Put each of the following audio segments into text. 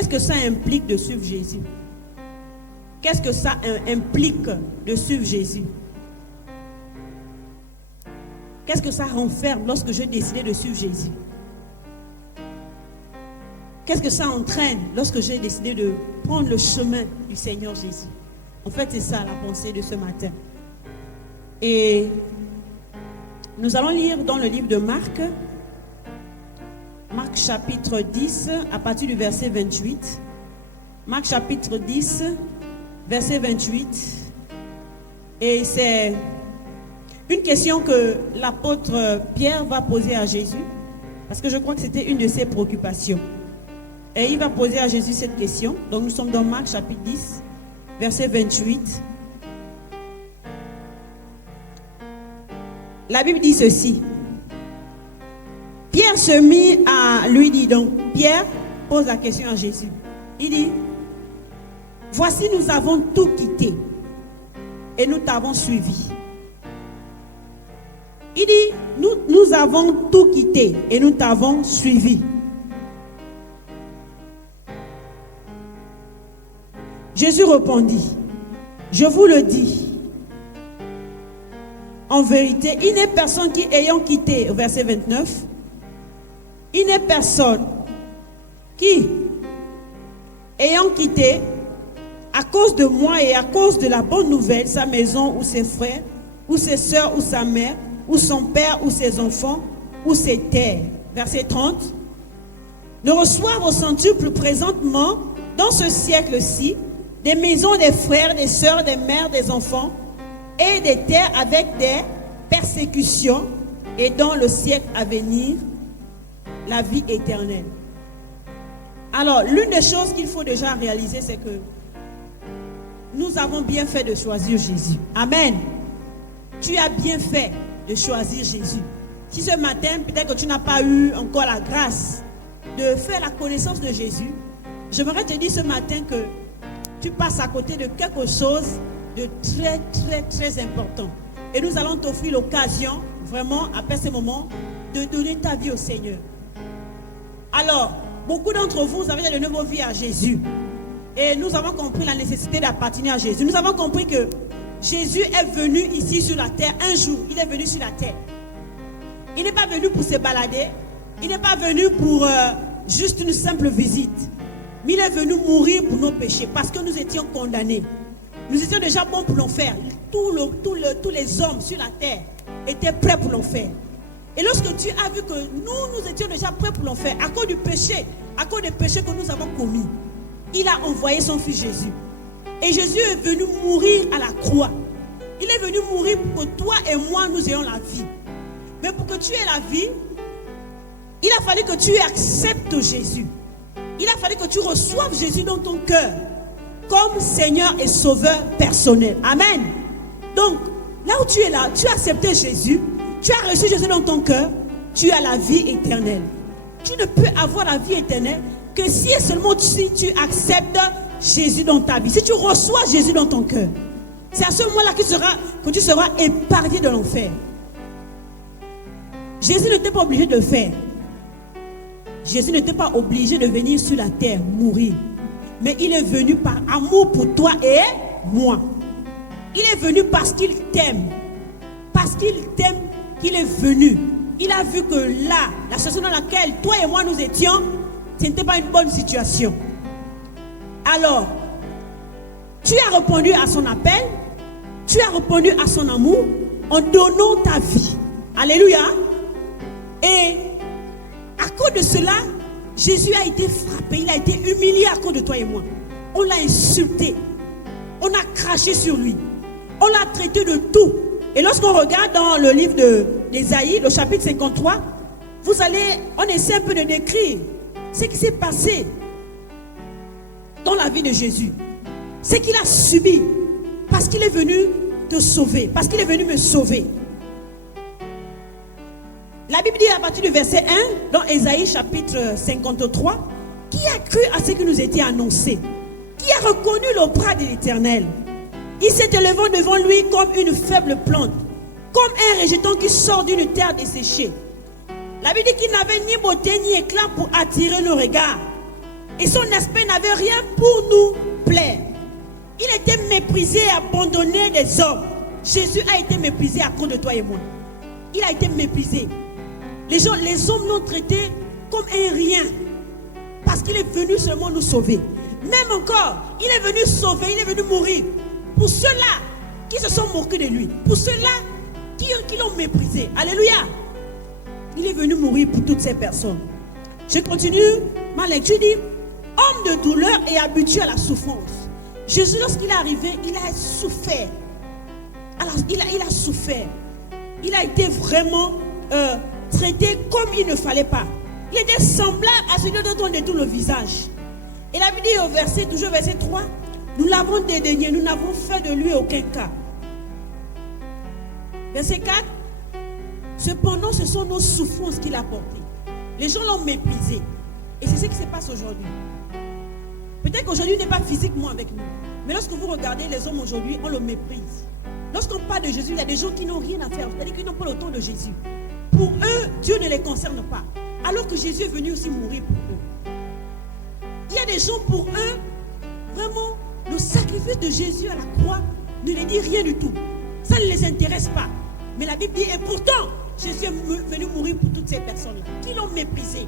qu'est-ce que ça implique de suivre Jésus? Qu'est-ce que ça implique de suivre Jésus? Qu'est-ce que ça renferme lorsque j'ai décidé de suivre Jésus? Qu'est-ce que ça entraîne lorsque j'ai décidé de prendre le chemin du Seigneur Jésus? En fait, c'est ça la pensée de ce matin. Et nous allons lire dans le livre de Marc, Marc chapitre 10, à partir du verset 28. Marc chapitre 10, verset 28. Et c'est une question que l'apôtre Pierre va poser à Jésus, parce que je crois que c'était une de ses préoccupations. Et il va poser à Jésus cette question. Donc nous sommes dans Marc chapitre 10, verset 28. La Bible dit ceci. Pierre se mit à lui dire, donc Pierre pose la question à Jésus. Il dit, voici nous avons tout quitté et nous t'avons suivi. Il dit, nous avons tout quitté et nous t'avons suivi. Jésus répondit, je vous le dis, en vérité, il n'est personne qui ayant quitté, au verset 29, il n'est personne qui, ayant quitté, à cause de moi et à cause de la bonne nouvelle, sa maison ou ses frères, ou ses soeurs ou sa mère, ou son père ou ses enfants, ou ses terres, verset 30, ne reçoivent au centuple présentement, dans ce siècle-ci, des maisons, des frères, des sœurs, des mères, des enfants, et des terres avec des persécutions, et dans le siècle à venir, la vie éternelle. Alors, l'une des choses qu'il faut déjà réaliser, c'est que nous avons bien fait de choisir Jésus. Amen. Tu as bien fait de choisir Jésus. Si ce matin, peut-être que tu n'as pas eu encore la grâce de faire la connaissance de Jésus, j'aimerais te dire ce matin que tu passes à côté de quelque chose de très, très, très important. Et nous allons t'offrir l'occasion, vraiment, après ce moment, de donner ta vie au Seigneur. Alors, beaucoup d'entre vous, vous avez donné vos vies à Jésus. Et nous avons compris la nécessité d'appartenir à Jésus. Nous avons compris que Jésus est venu ici sur la terre. Un jour, il est venu sur la terre. Il n'est pas venu pour se balader. Il n'est pas venu pour juste une simple visite. Mais il est venu mourir pour nos péchés parce que nous étions condamnés. Nous étions déjà bons pour l'enfer. Tous les hommes sur la terre étaient prêts pour l'enfer. Et lorsque tu as vu que nous étions déjà prêts pour l'enfer, à cause du péché, à cause des péchés que nous avons commis, il a envoyé son fils Jésus. Et Jésus est venu mourir à la croix. Il est venu mourir pour que toi et moi, nous ayons la vie. Mais pour que tu aies la vie, il a fallu que tu acceptes Jésus. Il a fallu que tu reçoives Jésus dans ton cœur comme Seigneur et Sauveur personnel. Amen. Donc, là où tu es là, tu as accepté Jésus, tu as reçu Jésus dans ton cœur, tu as la vie éternelle. Tu ne peux avoir la vie éternelle que si et seulement si tu acceptes Jésus dans ta vie. Si tu reçois Jésus dans ton cœur, c'est à ce moment-là que tu seras épargné de l'enfer. Jésus n'était pas obligé de le faire. Jésus n'était pas obligé de venir sur la terre mourir. Mais il est venu par amour pour toi et moi. Il est venu parce qu'il t'aime. Parce qu'il t'aime qu'il est venu. Il a vu que là, la situation dans laquelle toi et moi nous étions, ce n'était pas une bonne situation. Alors, tu as répondu à son appel, tu as répondu à son amour en donnant ta vie. Alléluia. Et à cause de cela, Jésus a été frappé, il a été humilié à cause de toi et moi. On l'a insulté, on a craché sur lui, on l'a traité de tout. Et lorsqu'on regarde dans le livre d'Ésaïe, le chapitre 53, on essaie un peu de décrire ce qui s'est passé dans la vie de Jésus. Ce qu'il a subi parce qu'il est venu te sauver, parce qu'il est venu me sauver. La Bible dit à partir du verset 1, dans Ésaïe chapitre 53, qui a cru à ce qui nous était annoncé? Qui a reconnu le bras de l'Éternel? Il s'est élevé devant lui comme une faible plante, comme un rejeton qui sort d'une terre desséchée. La Bible dit qu'il n'avait ni beauté ni éclat pour attirer le regard. et son aspect n'avait rien pour nous plaire. Il était méprisé et abandonné des hommes. Jésus a été méprisé à cause de toi et moi. Il a été méprisé. Les hommes l'ont traité comme un rien. Parce qu'il est venu seulement nous sauver. Même encore, il est venu sauver, il est venu mourir. Pour ceux-là qui se sont moqués de lui. Pour ceux-là qui l'ont méprisé. Alléluia. Il est venu mourir pour toutes ces personnes. Je continue ma lecture. Dit, homme de douleur et habitué à la souffrance. Jésus, lorsqu'il est arrivé, il a souffert. Alors, il a souffert. Il a été vraiment traité comme il ne fallait pas. Il était semblable à celui dont on détourne le visage. Et la Bible dit au verset, toujours verset 3, nous l'avons dédaigné, nous n'avons fait de lui aucun cas. Verset 4, cependant ce sont nos souffrances qu'il a portées. Les gens l'ont méprisé. Et c'est ce qui se passe aujourd'hui. Peut-être qu'aujourd'hui il n'est pas physiquement avec nous. Mais lorsque vous regardez les hommes aujourd'hui, on le méprise. Lorsqu'on parle de Jésus, il y a des gens qui n'ont rien à faire. C'est-à-dire qu'ils n'ont pas le temps de Jésus. Pour eux, Dieu ne les concerne pas. Alors que Jésus est venu aussi mourir pour eux. Il y a des gens pour eux, vraiment, le sacrifice de Jésus à la croix ne les dit rien du tout. Ça ne les intéresse pas. Mais la Bible dit, et pourtant, Jésus est venu mourir pour toutes ces personnes-là, qui l'ont méprisé.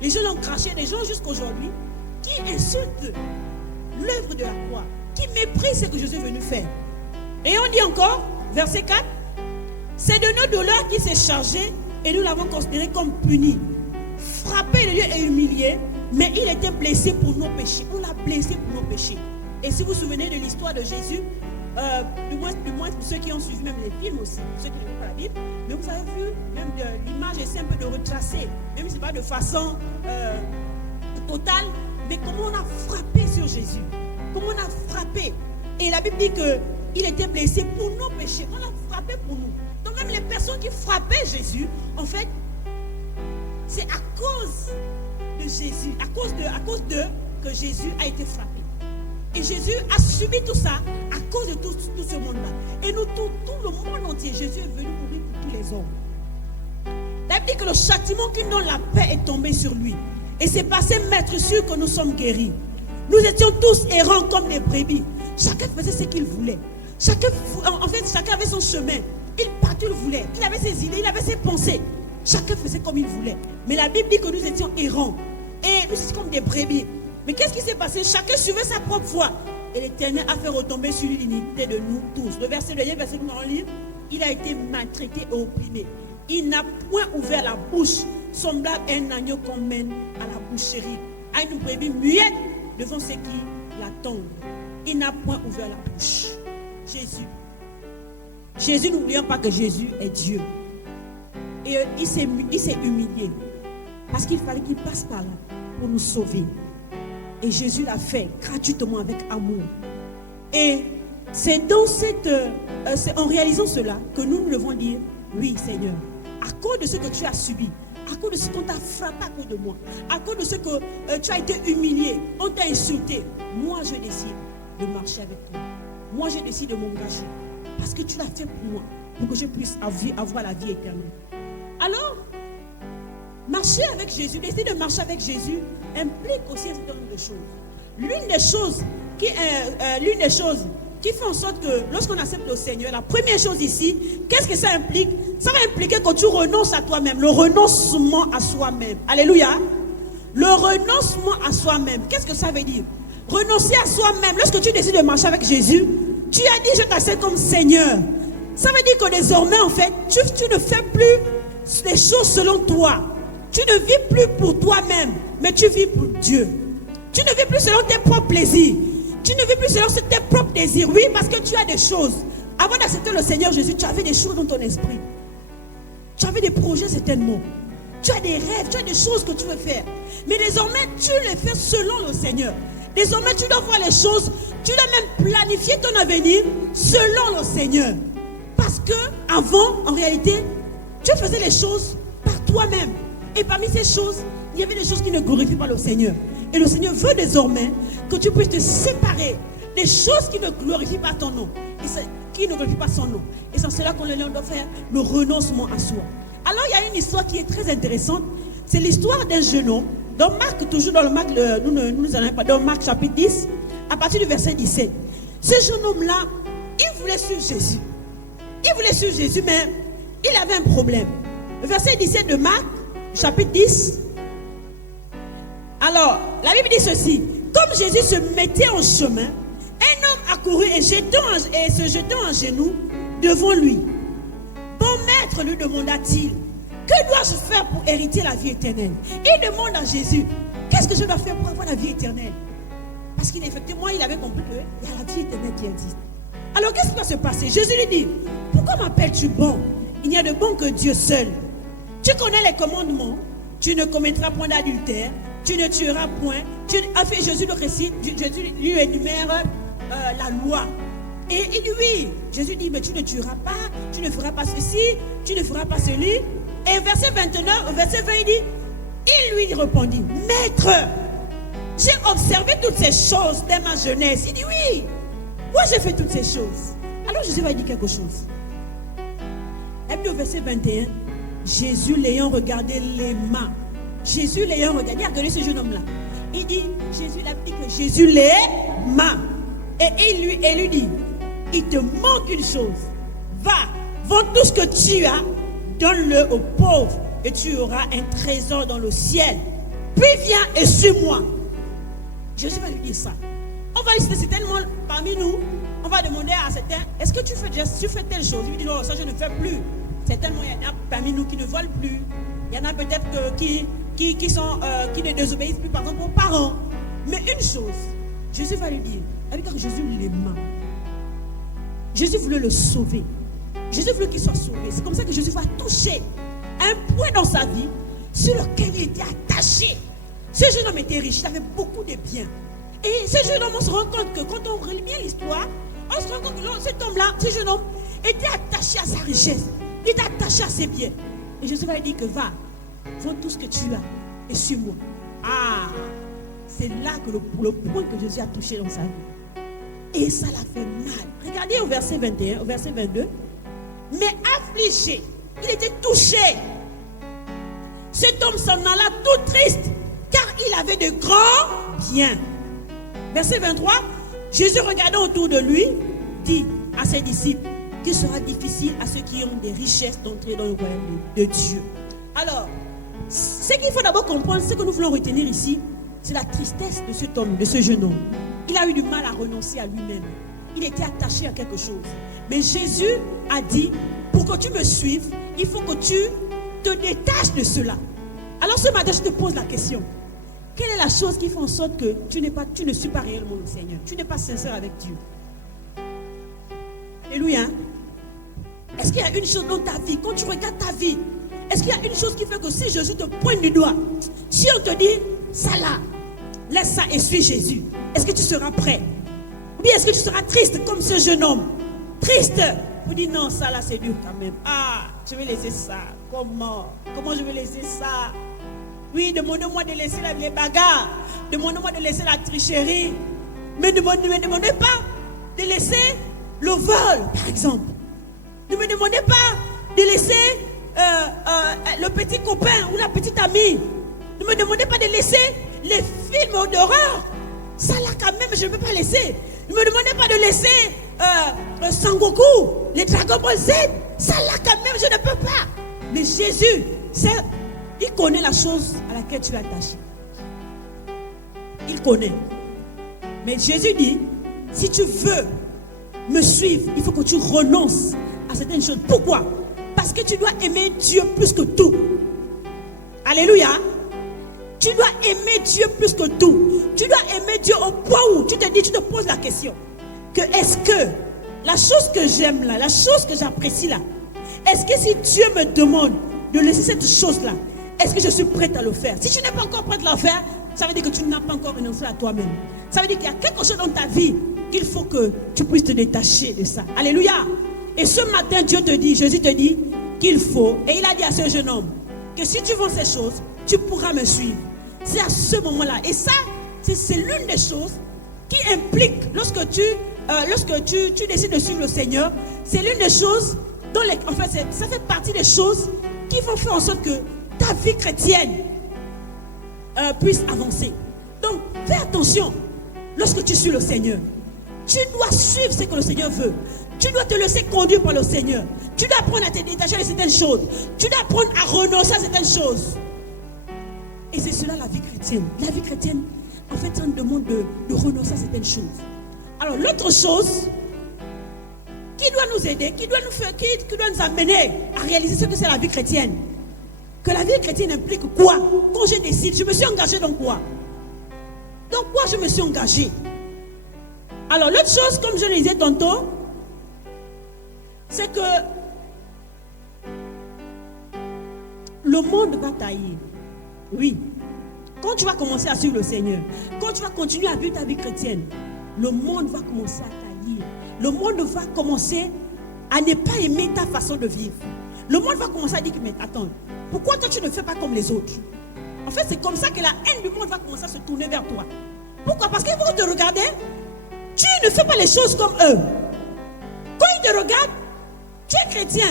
Les gens l'ont craché, des gens jusqu'aujourd'hui, qui insultent l'œuvre de la croix, qui méprisent ce que Jésus est venu faire. Et on dit encore, verset 4, c'est de nos douleurs qu'il s'est chargé et nous l'avons considéré comme puni. Frappé de Dieu et humilié, mais il était blessé pour nos péchés. On l'a blessé pour nos péchés. Et si vous vous souvenez de l'histoire de Jésus, du moins pour ceux qui ont suivi même les films aussi, ceux qui n'ont pas la Bible, mais vous avez vu, même l'image essaie un peu de retracer, même si ce n'est pas de façon totale, mais comment on a frappé sur Jésus, comment on a frappé. Et la Bible dit qu'il était blessé pour nos péchés, on l'a frappé pour nous. Donc même les personnes qui frappaient Jésus, en fait, c'est à cause de Jésus, à cause de que Jésus a été frappé. Et Jésus a subi tout ça à cause de tout ce monde-là. Et nous, tout le monde entier, Jésus est venu mourir pour tous les hommes. La Bible dit que le châtiment qui donne la paix est tombé sur lui. Et c'est par ses maîtres sûrs que nous sommes guéris. Nous étions tous errants comme des brebis. Chacun faisait ce qu'il voulait. Chacun avait son chemin. Il partait, il voulait. Il avait ses idées, il avait ses pensées. Chacun faisait comme il voulait. Mais la Bible dit que nous étions errants. Et nous étions comme des brebis. Mais qu'est-ce qui s'est passé? Chacun suivait sa propre voie. Et l'Éternel a fait retomber sur lui l'iniquité de nous tous. Le verset que nous allons lire, il a été maltraité et opprimé. Il n'a point ouvert la bouche, semblable à un agneau qu'on mène à la boucherie, à une brebis muette devant ceux qui l'attendent. Il n'a point ouvert la bouche. Jésus, n'oublions pas que Jésus est Dieu. Et il s'est humilié. Parce qu'il fallait qu'il passe par là pour nous sauver. Et Jésus l'a fait gratuitement avec amour. Et c'est en réalisant cela que nous devons dire, oui Seigneur, à cause de ce que tu as subi, à cause de ce qu'on t'a frappé à cause de moi, à cause de ce que tu as été humilié, on t'a insulté, moi je décide de marcher avec toi. Moi je décide de m'engager. Parce que tu l'as fait pour moi, pour que je puisse avoir la vie éternelle. Alors, marcher avec Jésus, décider de marcher avec Jésus implique aussi un certain nombre de choses. L'une des choses qui fait en sorte que lorsqu'on accepte le Seigneur, la première chose ici, qu'est-ce que ça implique? Ça va impliquer que tu renonces à toi-même, le renoncement à soi-même. Alléluia. Le renoncement à soi-même, qu'est-ce que ça veut dire? Renoncer à soi-même. Lorsque tu décides de marcher avec Jésus, tu as dit je t'accepte comme Seigneur. Ça veut dire que désormais en fait, tu ne fais plus les choses selon toi. Tu ne vis plus pour toi-même, mais tu vis pour Dieu. Tu ne vis plus selon tes propres plaisirs. Tu ne vis plus selon tes propres désirs. Oui, parce que tu as des choses. Avant d'accepter le Seigneur Jésus, tu avais des choses dans ton esprit. Tu avais des projets certainement. Tu as des rêves, tu as des choses que tu veux faire. Mais désormais, tu les fais selon le Seigneur. Désormais, tu dois voir les choses. Tu dois même planifier ton avenir selon le Seigneur. Parce que avant, en réalité, tu faisais les choses par toi-même. Et parmi ces choses, il y avait des choses qui ne glorifient pas le Seigneur. Et le Seigneur veut désormais que tu puisses te séparer des choses qui ne glorifient pas ton nom. Qui ne glorifient pas son nom. Et c'est cela qu'on doit faire le renoncement à soi. Alors il y a une histoire qui est très intéressante. C'est l'histoire d'un jeune homme Dans Marc, toujours dans le Marc, nous en avons pas. Dans Marc chapitre 10, à partir du verset 17. Ce jeune homme-là, il voulait suivre Jésus. Il voulait suivre Jésus, mais il avait un problème. Le verset 17 de Marc, chapitre 10. Alors, la Bible dit ceci. Comme Jésus se mettait en chemin, un homme accourut et se jetant en genoux devant lui. Bon maître, lui demanda-t-il, que dois-je faire pour hériter la vie éternelle? Il demande à Jésus, qu'est-ce que je dois faire pour avoir la vie éternelle? Parce qu'effectivement, il avait compris qu'il y a la vie éternelle qui existe. Alors, qu'est-ce qui va se passer? Jésus lui dit, pourquoi m'appelles-tu bon? Il n'y a de bon que Dieu seul. Tu connais les commandements. Tu ne commettras point d'adultère. Tu ne tueras point. Jésus le récite, Jésus lui énumère la loi. Et il dit oui. Jésus dit, mais tu ne tueras pas, tu ne feras pas ceci, tu ne feras pas cela. Et verset 29, verset 20, il dit, il lui répondit, maître, j'ai observé toutes ces choses dès ma jeunesse. Il dit oui, moi j'ai fait toutes ces choses. Alors Jésus va dire quelque chose. Et puis au verset 21, Jésus l'ayant regardé les mains. Jésus l'ayant regardé, regardez ce jeune homme-là. Il dit, Jésus l'a dit que Jésus les mains. Et il lui dit, il te manque une chose. Va, vends tout ce que tu as, donne-le aux pauvres et tu auras un trésor dans le ciel. Puis viens et suis-moi. Jésus va lui dire ça. On va lui citer certainement parmi nous. On va demander à certains, est-ce que tu fais telle chose? Il dit non, ça je ne fais plus. Certainement, il y en a parmi nous qui ne volent plus. Il y en a peut-être qui ne désobéissent plus, par exemple, aux parents. Mais une chose, Jésus va lui dire, avec Jésus les mains. Jésus voulait le sauver. Jésus voulait qu'il soit sauvé. C'est comme ça que Jésus va toucher un point dans sa vie sur lequel il était attaché. Ce jeune homme était riche, il avait beaucoup de biens. Et ce jeune homme, on se rend compte que quand on relit bien l'histoire, on se rend compte que cet homme-là, ce jeune homme, était attaché à sa richesse. Il était attaché à ses biens. Et Jésus va lui dire que va, vends tout ce que tu as et suis-moi. Ah, c'est là que le point que Jésus a touché dans sa vie. Et ça l'a fait mal. Regardez au verset 21, au verset 22. Mais affligé, il était touché. Cet homme s'en alla tout triste, car il avait de grands biens. Verset 23, Jésus regardant autour de lui, dit à ses disciples qu'il sera difficile à ceux qui ont des richesses d'entrer dans le royaume de Dieu. Alors, ce qu'il faut d'abord comprendre, ce que nous voulons retenir ici, c'est la tristesse de cet homme, de ce jeune homme. Il a eu du mal à renoncer à lui-même. Il était attaché à quelque chose. Mais Jésus a dit, pour que tu me suives, il faut que tu te détaches de cela. Alors ce matin, je te pose la question. Quelle est la chose qui fait en sorte que tu ne suis pas réellement le Seigneur? Tu n'es pas sincère avec Dieu. Alléluia. Est-ce qu'il y a une chose dans ta vie, quand tu regardes ta vie, est-ce qu'il y a une chose qui fait que si Jésus te pointe du doigt, si on te dit, ça là, laisse ça et suis Jésus, est-ce que tu seras prêt? Ou bien est-ce que tu seras triste comme ce jeune homme? Triste. Vous dites non, ça là c'est dur quand même. Ah, je vais laisser ça. Comment je vais laisser ça? Oui, demandez-moi de laisser les bagarres. Demandez-moi de laisser la tricherie. Mais ne me demandez pas de laisser le vol, par exemple. Ne me demandez pas de laisser le petit copain ou la petite amie. Ne me demandez pas de laisser les films d'horreur. Ça là quand même, je ne peux pas laisser. Ne me demandez pas de laisser Sangoku, les Dragon Ball Z. Ça là quand même, je ne peux pas. Mais Jésus, il connaît la chose à laquelle tu es attaché. Il connaît. Mais Jésus dit, si tu veux me suivre, il faut que tu renonces à certaines choses. Pourquoi? Parce que tu dois aimer Dieu plus que tout. Alléluia. Tu dois aimer Dieu plus que tout. Tu dois aimer Dieu au point où tu te poses la question que est-ce que la chose que j'aime là, la chose que j'apprécie là, est-ce que si Dieu me demande de laisser cette chose-là, est-ce que je suis prête à le faire? Si tu n'es pas encore prête à le faire, ça veut dire que tu n'as pas encore renoncé à toi-même. Ça veut dire qu'il y a quelque chose dans ta vie qu'il faut que tu puisses te détacher de ça. Alléluia. Et ce matin, Jésus te dit qu'il faut, et il a dit à ce jeune homme, que si tu vends ces choses, tu pourras me suivre. C'est à ce moment-là. Et ça, c'est l'une des choses qui implique, lorsque tu décides de suivre le Seigneur, c'est l'une des choses, ça fait partie des choses qui vont faire en sorte que ta vie chrétienne puisse avancer. Donc, fais attention. Lorsque tu suis le Seigneur, tu dois suivre ce que le Seigneur veut. Tu dois te laisser conduire par le Seigneur. Tu dois apprendre à te détacher de certaines choses. Tu dois apprendre à renoncer à certaines choses. Et c'est cela la vie chrétienne. La vie chrétienne, en fait, ça nous demande de renoncer à certaines choses. Alors, l'autre chose qui doit nous aider, qui doit nous amener à réaliser ce que c'est la vie chrétienne. Que la vie chrétienne implique quoi? Quand je décide, je me suis engagé dans quoi? Dans quoi je me suis engagé? Alors, l'autre chose, comme je le disais tantôt, c'est que le monde va tailler. Oui. Quand tu vas commencer à suivre le Seigneur, quand tu vas continuer à vivre ta vie chrétienne, le monde va commencer à tailler. Le monde va commencer à ne pas aimer ta façon de vivre. Le monde va commencer à dire, mais attends, pourquoi toi tu ne fais pas comme les autres? En fait, c'est comme ça que la haine du monde va commencer à se tourner vers toi. Pourquoi? Parce qu'ils vont te regarder. Tu ne fais pas les choses comme eux. Quand ils te regardent, tu es chrétien.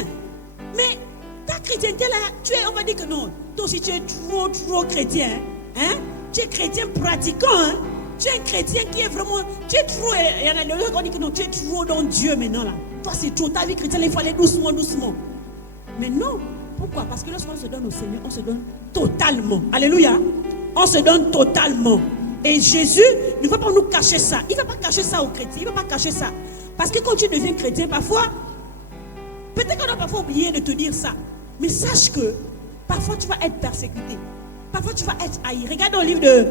Mais ta chrétienté là, on va dire que non. Toi aussi, tu es trop chrétien. Hein? Tu es chrétien pratiquant. Hein? Tu es un chrétien qui est vraiment. Tu es trop. Il y en a des gens qui disent que non, tu es trop dans Dieu maintenant là. Toi, c'est trop. Ta vie chrétienne, il faut aller doucement, doucement. Mais non. Pourquoi? Parce que lorsqu'on se donne au Seigneur, on se donne totalement. Alléluia. On se donne totalement. Et Jésus ne va pas nous cacher ça. Il ne va pas cacher ça aux chrétiens. Il ne va pas cacher ça. Parce que quand tu deviens chrétien, parfois, peut-être qu'on a parfois oublié de te dire ça. Mais sache que parfois tu vas être persécuté. Parfois tu vas être haï. Regarde dans le livre de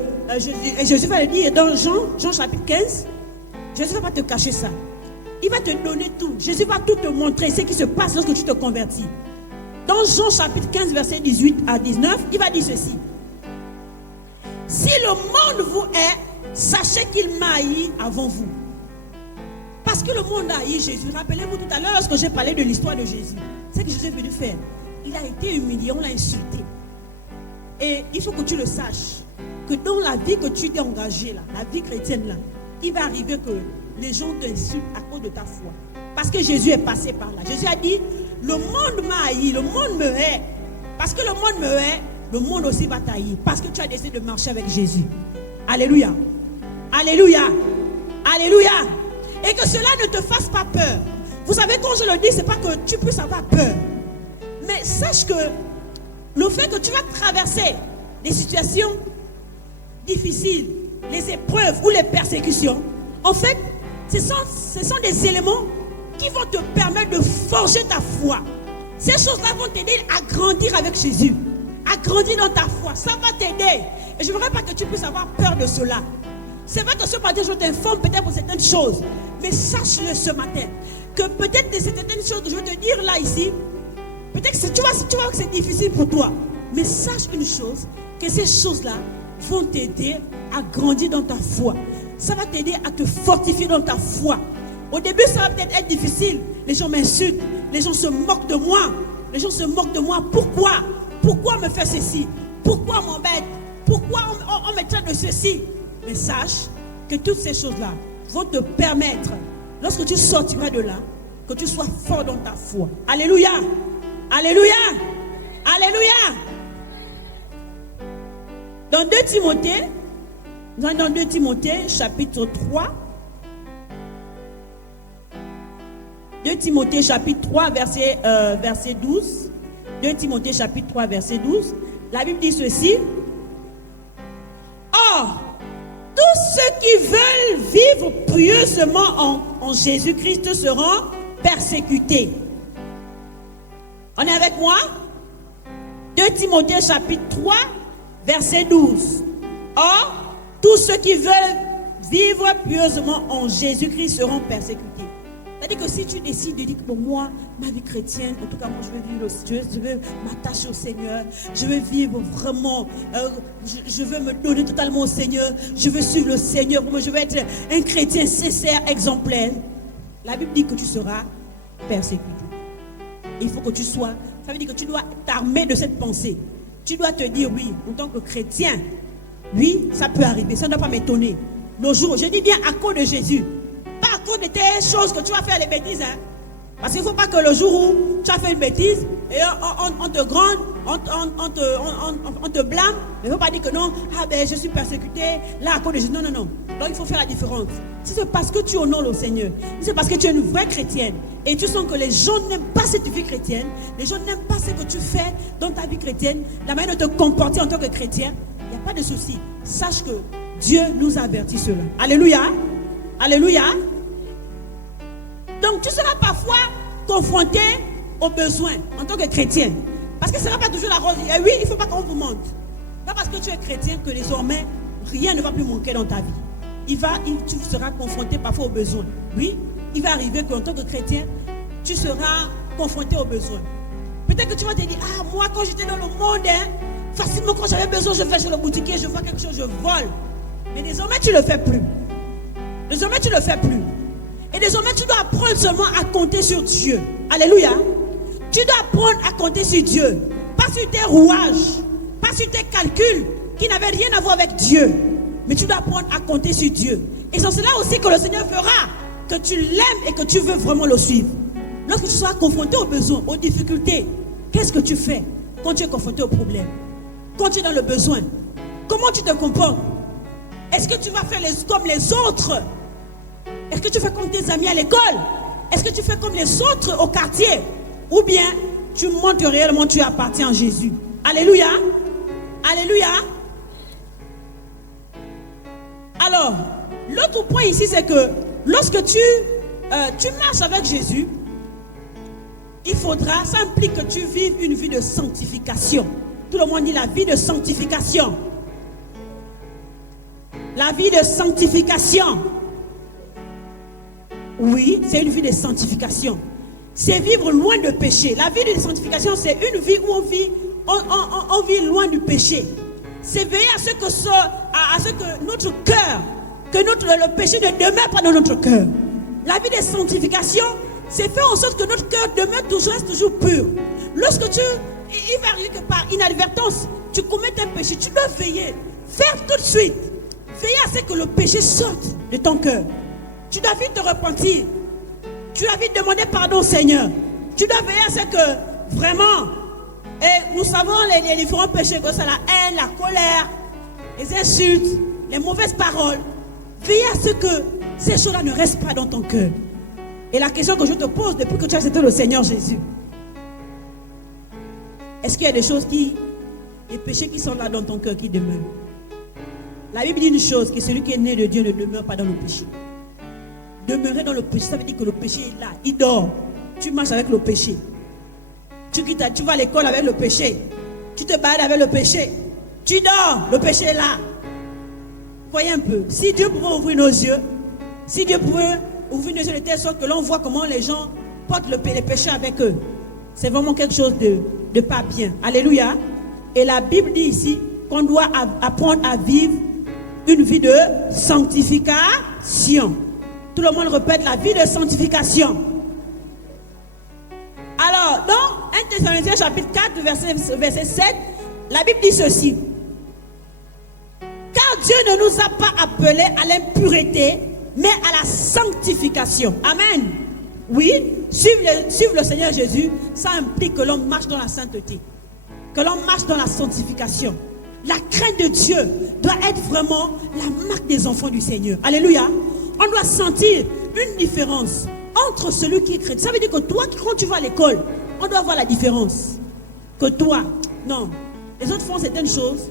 Jésus va le dire dans Jean chapitre 15. Jésus ne va pas te cacher ça. Il va te donner tout. Jésus va tout te montrer ce qui se passe lorsque tu te convertis. Dans Jean chapitre 15, verset 18 à 19, il va dire ceci. Si le monde vous hait, sachez qu'il m'a haï avant vous. Parce que le monde a haï Jésus. Rappelez-vous tout à l'heure, lorsque j'ai parlé de l'histoire de Jésus, c'est ce que Jésus est venu faire. Il a été humilié, on l'a insulté. Et il faut que tu le saches, que dans la vie que tu t'es engagé là, la vie chrétienne là, il va arriver que les gens t'insultent à cause de ta foi. Parce que Jésus est passé par là. Jésus a dit, le monde m'a haï, le monde me hait. Parce que le monde me hait, le monde aussi va t'haïr. Parce que tu as décidé de marcher avec Jésus. Alléluia. Alléluia. Alléluia. Et que cela ne te fasse pas peur. Vous savez, quand je le dis, ce n'est pas que tu puisses avoir peur. Mais sache que le fait que tu vas traverser des situations difficiles, les épreuves ou les persécutions, en fait, ce sont des éléments qui vont te permettre de forger ta foi. Ces choses-là vont t'aider à grandir avec Jésus, à grandir dans ta foi. Ça va t'aider. Et je ne voudrais pas que tu puisses avoir peur de cela. C'est vrai que ce matin, je t'informe peut-être pour certaines choses, mais sache-le ce matin, que peut-être de certaines choses que je vais te dire là, ici, peut-être que tu vois que c'est difficile pour toi, mais sache une chose, que ces choses-là vont t'aider à grandir dans ta foi. Ça va t'aider à te fortifier dans ta foi. Au début, ça va peut-être être difficile. Les gens m'insultent, les gens se moquent de moi. Les gens se moquent de moi. Pourquoi? Pourquoi me faire ceci? Pourquoi on m'embête? Pourquoi on me traite de ceci? Mais sache que toutes ces choses-là vont te permettre, lorsque tu sortiras de là, que tu sois fort dans ta foi. Alléluia! Alléluia! Alléluia! Dans 2 Timothée, dans 2 Timothée, chapitre 3, 2 Timothée, chapitre 3, verset 12. 2 Timothée, chapitre 3, verset 12. La Bible dit ceci. Or, tous ceux qui veulent vivre pieusement en Jésus-Christ seront persécutés. On est avec moi? 2 Timothée, chapitre 3, verset 12. Or, tous ceux qui veulent vivre pieusement en Jésus-Christ seront persécutés. C'est-à-dire que si tu décides de dire que pour moi, ma vie chrétienne, en tout cas moi je veux m'attacher au Seigneur, je veux vivre vraiment, je veux me donner totalement au Seigneur, je veux suivre le Seigneur, moi je veux être un chrétien sincère, exemplaire. La Bible dit que tu seras persécuté. Il faut que tu sois, ça veut dire que tu dois t'armer de cette pensée. Tu dois te dire oui, en tant que chrétien, oui, ça peut arriver, ça ne doit pas m'étonner. Nos jours, je dis bien à cause de Jésus. Pas à cause de tes choses que tu vas faire les bêtises. Hein? Parce qu'il ne faut pas que le jour où tu as fait une bêtise, et on te gronde, on te blâme, mais il ne faut pas dire que non, ah ben je suis persécuté, là à cause de Jésus. Non, non, non. Donc il faut faire la différence. Si c'est parce que tu honores le Seigneur, si c'est parce que tu es une vraie chrétienne, et tu sens que les gens n'aiment pas cette vie chrétienne, les gens n'aiment pas ce que tu fais dans ta vie chrétienne, la manière de te comporter en tant que chrétien, il n'y a pas de souci. Sache que Dieu nous avertit cela. Alléluia. Alléluia. Donc tu seras parfois confronté aux besoins en tant que chrétien. Parce que ce ne sera pas toujours la rose. Et oui, il ne faut pas qu'on vous mente. Pas parce que tu es chrétien que désormais, rien ne va plus manquer dans ta vie. Tu seras confronté parfois aux besoins. Oui, il va arriver qu'en tant que chrétien, tu seras confronté aux besoins. Peut-être que tu vas te dire, ah, moi, quand j'étais dans le monde, facilement, quand j'avais besoin, je vais chez le boutiquier, je vois quelque chose, je vole. Mais désormais, tu ne le fais plus. Désormais, tu ne le fais plus. Et désormais, tu dois apprendre seulement à compter sur Dieu. Alléluia. Tu dois apprendre à compter sur Dieu. Pas sur tes rouages, pas sur tes calculs qui n'avaient rien à voir avec Dieu. Mais tu dois apprendre à compter sur Dieu. Et c'est cela aussi que le Seigneur fera, que tu l'aimes et que tu veux vraiment le suivre. Lorsque tu seras confronté aux besoins, aux difficultés, qu'est-ce que tu fais quand tu es confronté aux problèmes? Quand tu es dans le besoin, comment tu te comportes? Est-ce que tu vas faire comme les autres? Est-ce que tu fais comme tes amis à l'école? Est-ce que tu fais comme les autres au quartier? Ou bien tu montres que réellement tu appartiens à Jésus? Alléluia. Alléluia. Alors, l'autre point ici, c'est que lorsque tu marches avec Jésus, ça implique que tu vives une vie de sanctification. Tout le monde dit la vie de sanctification. La vie de sanctification. Oui, c'est une vie de sanctification. C'est vivre loin de péché. La vie de sanctification, c'est une vie où on vit loin du péché. C'est veiller à ce que notre cœur, le péché ne demeure pas dans notre cœur. La vie de sanctification, c'est faire en sorte que notre cœur reste toujours pur. Lorsque il va arriver que par inadvertance, tu commets un péché, tu dois veiller, faire tout de suite. Veiller à ce que le péché sorte de ton cœur. Tu dois vite te repentir. Tu dois vite demander pardon au Seigneur. Tu dois veiller à ce que vraiment, et nous savons les différents péchés, que c'est la haine, la colère, les insultes, les mauvaises paroles. Veille à ce que ces choses-là ne restent pas dans ton cœur. Et la question que je te pose depuis que tu as accepté le Seigneur Jésus, est-ce qu'il y a des choses des péchés qui sont là dans ton cœur qui demeurent? La Bible dit une chose, que celui qui est né de Dieu ne demeure pas dans le péché. Demeurer dans le péché, ça veut dire que le péché est là, il dort. Tu marches avec le péché. Tu vas à l'école avec le péché. Tu te balades avec le péché. Tu dors, le péché est là. Voyez un peu, si Dieu pouvait ouvrir nos yeux, si Dieu pouvait ouvrir nos yeux de telle sorte que l'on voit comment les gens portent les péchés avec eux, c'est vraiment quelque chose de pas bien. Alléluia. Et la Bible dit ici qu'on doit apprendre à vivre une vie de sanctification. Tout le monde répète la vie de sanctification. Alors, dans 1 Thessaloniciens chapitre 4, verset 7, la Bible dit ceci. Car Dieu ne nous a pas appelés à l'impureté, mais à la sanctification. Amen. Oui, suivre le Seigneur Jésus, ça implique que l'on marche dans la sainteté, que l'on marche dans la sanctification. La crainte de Dieu doit être vraiment la marque des enfants du Seigneur. Alléluia. On doit sentir une différence entre celui qui est chrétien. Ça veut dire que toi, quand tu vas à l'école, on doit voir la différence. Que toi, non, les autres font certaines choses,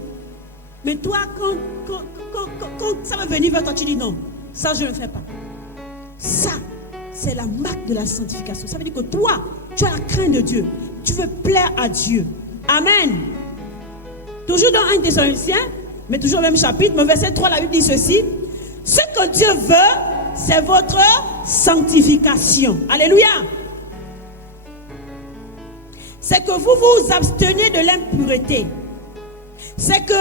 mais toi, quand ça va venir vers toi, tu dis non, ça je ne fais pas. Ça, c'est la marque de la sanctification. Ça veut dire que toi, tu as la crainte de Dieu. Tu veux plaire à Dieu. Amen. Toujours dans 1 Thessaloniciens, mais toujours au même chapitre, mais verset 3, la Bible dit ceci. Ce que Dieu veut, c'est votre sanctification. Alléluia. C'est que vous vous absteniez de l'impureté. C'est que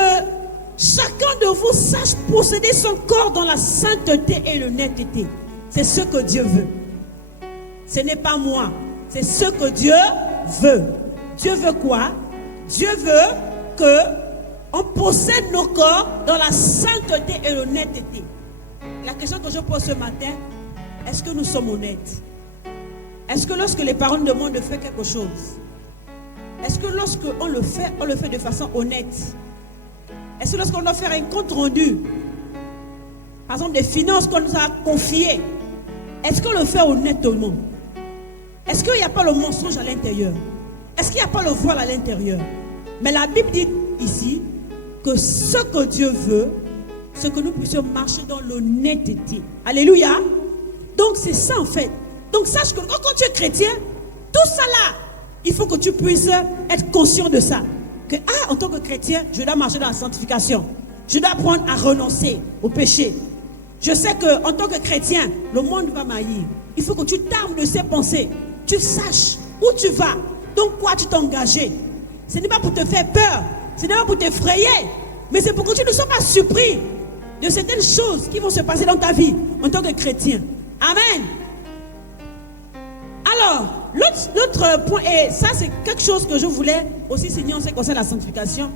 chacun de vous sache posséder son corps dans la sainteté et l'honnêteté. C'est ce que Dieu veut. Ce n'est pas moi. C'est ce que Dieu veut. Dieu veut quoi? Dieu veut que on possède nos corps dans la sainteté et l'honnêteté. La question que je pose ce matin, est-ce que nous sommes honnêtes? Est-ce que lorsque les parents nous demandent de faire quelque chose, est-ce que lorsqu'on le fait de façon honnête? Est-ce que lorsqu'on doit faire un compte rendu, par exemple des finances qu'on nous a confiées, est-ce qu'on le fait honnêtement? Est-ce qu'il n'y a pas le mensonge à l'intérieur? Est-ce qu'il n'y a pas le voile à l'intérieur? Mais la Bible dit ici que ce que Dieu veut, c'est que nous puissions marcher dans l'honnêteté. Alléluia. Donc c'est ça en fait. Donc sache que quand tu es chrétien, tout ça là, il faut que tu puisses être conscient de ça. Que en tant que chrétien, je dois marcher dans la sanctification. Je dois apprendre à renoncer au péché. Je sais qu'en tant que chrétien, le monde va m'haïr. Il faut que tu t'armes de ces pensées. Tu saches où tu vas, dans quoi tu t'es engagé. Ce n'est pas pour te faire peur, ce n'est pas pour t'effrayer, mais c'est pour que tu ne sois pas surpris de certaines choses qui vont se passer dans ta vie en tant que chrétien. Amen. Alors, l'autre point, et ça c'est quelque chose que je voulais aussi signer en ce qui concerne la sanctification.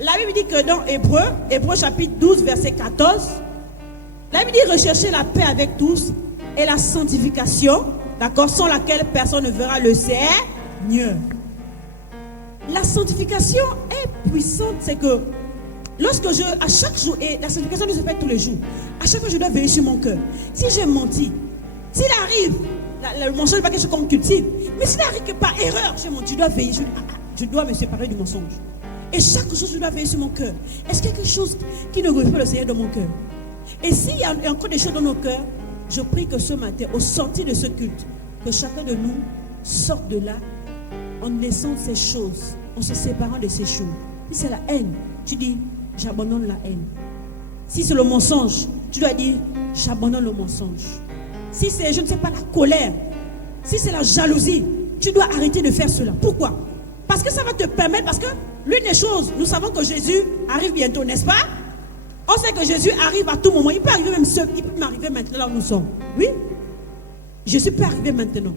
La Bible dit que dans Hébreux chapitre 12, verset 14, la Bible dit rechercher la paix avec tous et la sanctification, d'accord, sans laquelle personne ne verra le Seigneur. La sanctification est puissante, c'est que lorsque à chaque jour, et la sanctification ne se fait tous les jours, à chaque fois je dois veiller sur mon cœur. Si j'ai menti, s'il arrive, le mensonge n'est pas quelque chose qu'on cultive, mais s'il arrive que par erreur j'ai menti, je dois veiller, je dois me séparer du mensonge. Et chaque jour je dois veiller sur mon cœur. Est-ce qu'il y a quelque chose qui ne glorifie pas le Seigneur dans mon cœur? Et s'il y a encore des choses dans nos cœurs, je prie que ce matin, au sortir de ce culte, que chacun de nous sorte de là en laissant ces choses, en se séparant de ces choses. Si c'est la haine, tu dis, j'abandonne la haine. Si c'est le mensonge, tu dois dire, j'abandonne le mensonge. Si c'est, je ne sais pas, la colère, si c'est la jalousie, tu dois arrêter de faire cela. Pourquoi? Parce que ça va te permettre, parce que l'une des choses, nous savons que Jésus arrive bientôt, n'est-ce pas? On sait que Jésus arrive à tout moment. Il peut arriver même seul, il peut m'arriver maintenant là où nous sommes. Oui? Jésus peut arriver maintenant.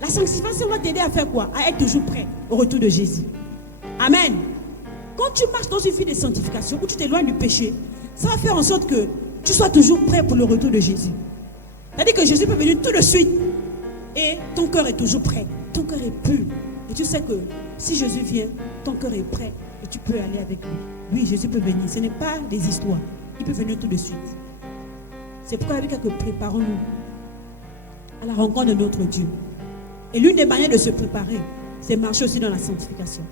La sanctification va t'aider à faire quoi? À être toujours prêt au retour de Jésus. Amen. Quand tu marches dans une vie de sanctification, où tu t'éloignes du péché, ça va faire en sorte que tu sois toujours prêt pour le retour de Jésus. C'est-à-dire que Jésus peut venir tout de suite et ton cœur est toujours prêt. Ton cœur est pur. Et tu sais que si Jésus vient, ton cœur est prêt et tu peux aller avec lui. Oui, Jésus peut venir. Ce n'est pas des histoires. Il peut venir tout de suite. C'est pourquoi avec que préparons-nous à la rencontre de notre Dieu. Et l'une des manières de se préparer, c'est marcher aussi dans la sanctification.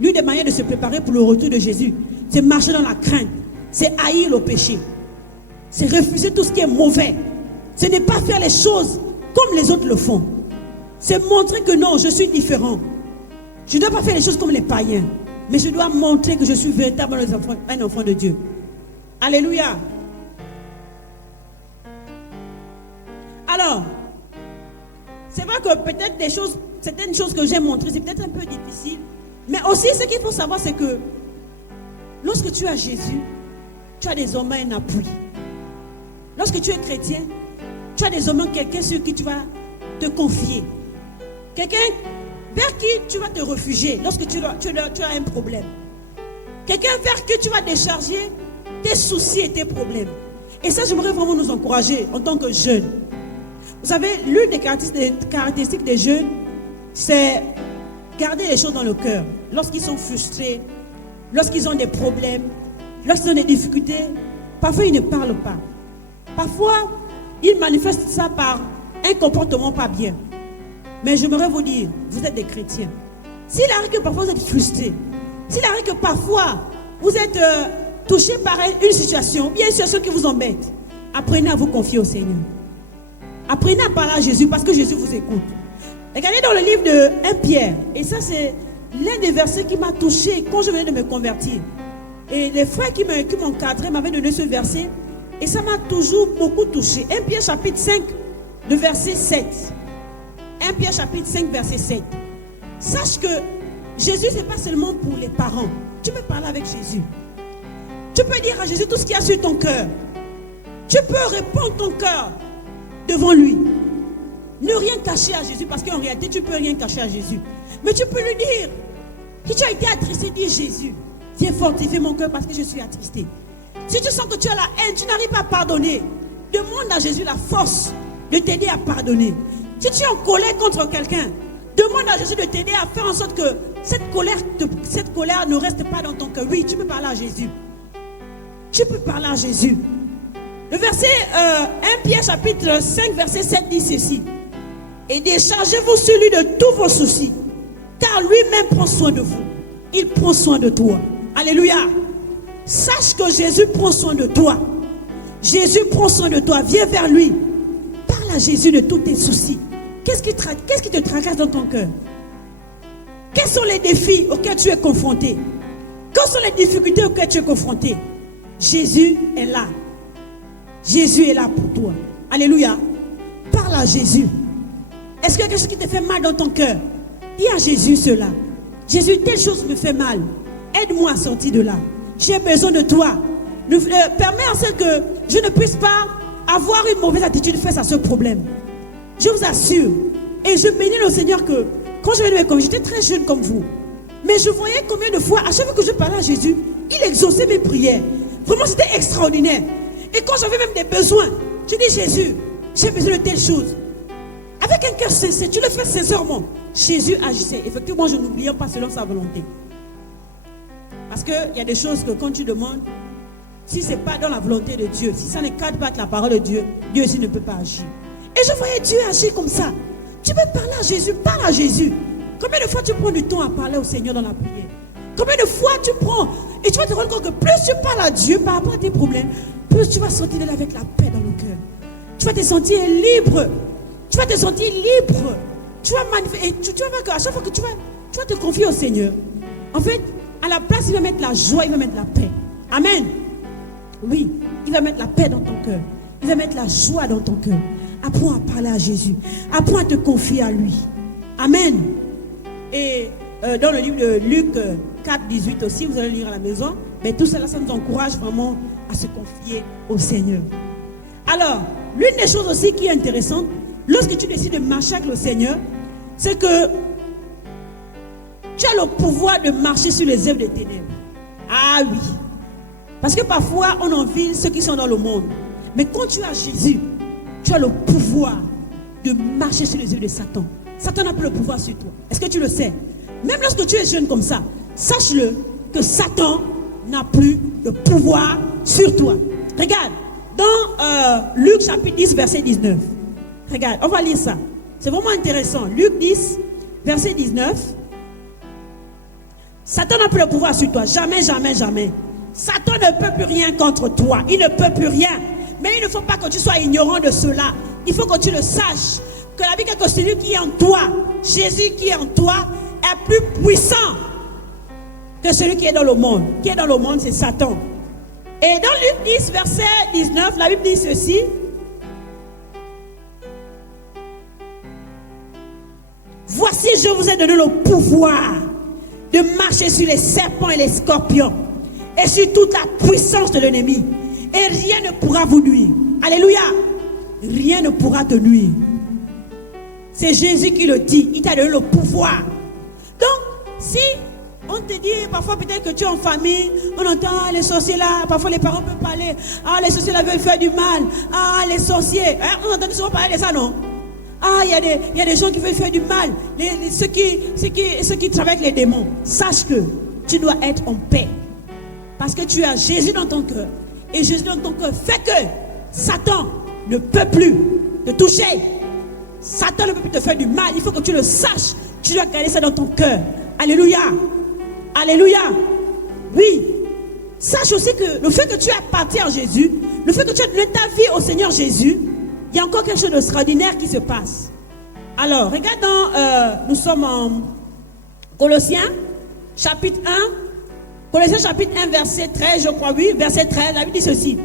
L'une des manières de se préparer pour le retour de Jésus, c'est marcher dans la crainte. C'est haïr le péché. C'est refuser tout ce qui est mauvais. Ce n'est pas faire les choses comme les autres le font. C'est montrer que non, je suis différent. Je ne dois pas faire les choses comme les païens. Mais je dois montrer que je suis véritablement un enfant de Dieu. Alléluia. Alors, c'est vrai que peut-être certaines choses que j'ai montrées, c'est peut-être un peu difficile. Mais aussi, ce qu'il faut savoir, c'est que lorsque tu as Jésus, tu as désormais un appui. Lorsque tu es chrétien, tu as désormais quelqu'un sur qui tu vas te confier. Quelqu'un vers qui tu vas te réfugier lorsque tu as un problème. Quelqu'un vers qui tu vas décharger tes soucis et tes problèmes. Et ça, j'aimerais vraiment nous encourager en tant que jeunes. Vous savez, l'une des caractéristiques des jeunes, c'est garder les choses dans le cœur. Lorsqu'ils sont frustrés, lorsqu'ils ont des problèmes, lorsqu'ils ont des difficultés, parfois ils ne parlent pas. Parfois, ils manifestent ça par un comportement pas bien. Mais j'aimerais vous dire, vous êtes des chrétiens. S'il arrive que parfois vous êtes frustrés, s'il arrive que parfois vous êtes touché par une situation, bien une situation qui vous embête, apprenez à vous confier au Seigneur. Apprenez à parler à Jésus parce que Jésus vous écoute. Regardez dans le livre de 1 Pierre, et ça c'est l'un des versets qui m'a touché quand je venais de me convertir. Et les frères qui m'encadraient m'avaient donné ce verset, et ça m'a toujours beaucoup touché. 1 Pierre chapitre 5, le verset 7. 1 Pierre chapitre 5, verset 7. Sache que Jésus, ce n'est pas seulement pour les parents. Tu peux parler avec Jésus. Tu peux dire à Jésus tout ce qu'il y a sur ton cœur. Tu peux répondre ton cœur devant lui. Ne rien cacher à Jésus, parce qu'en réalité, tu ne peux rien cacher à Jésus. Mais tu peux lui dire que tu as été attristé, dis Jésus, viens fortifier mon cœur parce que je suis attristé. Si tu sens que tu as la haine, tu n'arrives pas à pardonner, demande à Jésus la force de t'aider à pardonner. Si tu es en colère contre quelqu'un, Demande à Jésus de t'aider à faire en sorte que cette colère ne reste pas dans ton cœur. Oui, tu peux parler à Jésus. Tu peux parler à Jésus. Le verset 1 Pierre chapitre 5 verset 7 dit ceci. Et déchargez-vous sur lui de tous vos soucis, car lui-même prend soin de vous. Il prend soin de toi. Alléluia. Sache que Jésus prend soin de toi. Jésus prend soin de toi. Viens vers lui. Parle à Jésus de tous tes soucis. Qu'est-ce qui te tracasse dans ton cœur? Quels sont les défis auxquels tu es confronté? Quelles sont les difficultés auxquelles tu es confronté? Jésus est là. Jésus est là pour toi. Alléluia. Parle à Jésus. Est-ce qu'il y a quelque chose qui te fait mal dans ton cœur? Dis à Jésus cela. Jésus, telle chose me fait mal. Aide-moi à sortir de là. J'ai besoin de toi. Permets en sorte que je ne puisse pas avoir une mauvaise attitude face à ce problème. Je vous assure. Et je bénis le Seigneur que quand je venais de me convertir, j'étais très jeune comme vous. Mais je voyais combien de fois, à chaque fois que je parlais à Jésus, il exauçait mes prières. Vraiment, c'était extraordinaire. Et quand j'avais même des besoins, je dis Jésus, j'ai besoin de telle chose. Avec un cœur sincère, tu le fais sincèrement. Jésus agissait. Effectivement, je n'oubliais pas selon sa volonté. Parce qu'il y a des choses que quand tu demandes, si ce n'est pas dans la volonté de Dieu, si ça ne cadre pas avec la parole de Dieu, Dieu aussi ne peut pas agir. Et je voyais Dieu agir comme ça. Tu peux parler à Jésus, parle à Jésus. Combien de fois tu prends du temps à parler au Seigneur dans la prière? Combien de fois tu prends? Et tu vas te rendre compte que plus tu parles à Dieu par rapport à tes problèmes, plus tu vas sortir de là avec la paix dans le cœur. Tu vas te sentir libre. Tu vas te sentir libre. Tu vas manifester. Tu vas voir qu'à chaque fois que tu vas te confier au Seigneur, en fait, à la place, il va mettre la joie, il va mettre la paix. Amen. Oui, il va mettre la paix dans ton cœur. Il va mettre la joie dans ton cœur. Apprends à parler à Jésus. Apprends à te confier à lui. Amen. Et dans le livre de Luc 4, 18 aussi, vous allez lire à la maison. Mais tout cela, ça nous encourage vraiment à se confier au Seigneur. Alors, l'une des choses aussi qui est intéressante, lorsque tu décides de marcher avec le Seigneur, c'est que tu as le pouvoir de marcher sur les œuvres des ténèbres. Ah oui. Parce que parfois, on envie ceux qui sont dans le monde. Mais quand tu as Jésus, tu as le pouvoir de marcher sur les œuvres de Satan. Satan n'a plus le pouvoir sur toi. Est-ce que tu le sais? Même lorsque tu es jeune comme ça, sache-le que Satan n'a plus de pouvoir sur toi. Regarde, dans Luc chapitre 10, verset 19. Regarde, on va lire ça. C'est vraiment intéressant. Luc 10, verset 19. Satan n'a plus le pouvoir sur toi. Jamais, jamais, jamais. Satan ne peut plus rien contre toi. Il ne peut plus rien. Mais il ne faut pas que tu sois ignorant de cela. Il faut que tu le saches. Que la Bible dit que celui qui est en toi, Jésus qui est en toi, est plus puissant que celui qui est dans le monde. Qui est dans le monde, c'est Satan. Et dans Luc 10, verset 19, la Bible dit ceci. Voici, je vous ai donné le pouvoir de marcher sur les serpents et les scorpions et sur toute la puissance de l'ennemi. Et rien ne pourra vous nuire. Alléluia. Rien ne pourra te nuire. C'est Jésus qui le dit. Il t'a donné le pouvoir. Donc, si on te dit, parfois peut-être que tu es en famille, on entend les sorciers là, parfois les parents peuvent parler, ah les sorciers là veulent faire du mal, ah les sorciers, on entend souvent parler de ça, non? Ah, il y a des gens qui veulent faire du mal, ceux qui travaillent avec les démons. Sache que tu dois être en paix. Parce que tu as Jésus dans ton cœur. Et Jésus dans ton cœur fait que Satan ne peut plus te toucher. Satan ne peut plus te faire du mal. Il faut que tu le saches. Tu dois garder ça dans ton cœur. Alléluia. Alléluia. Oui. Sache aussi que le fait que tu appartiens à Jésus, le fait que tu as donné ta vie au Seigneur Jésus, il y a encore quelque chose d'extraordinaire qui se passe. Alors, regardons, nous sommes en Colossiens, chapitre 1. Colossiens, chapitre 1, verset 13, je crois, oui, verset 13, la Bible dit ceci.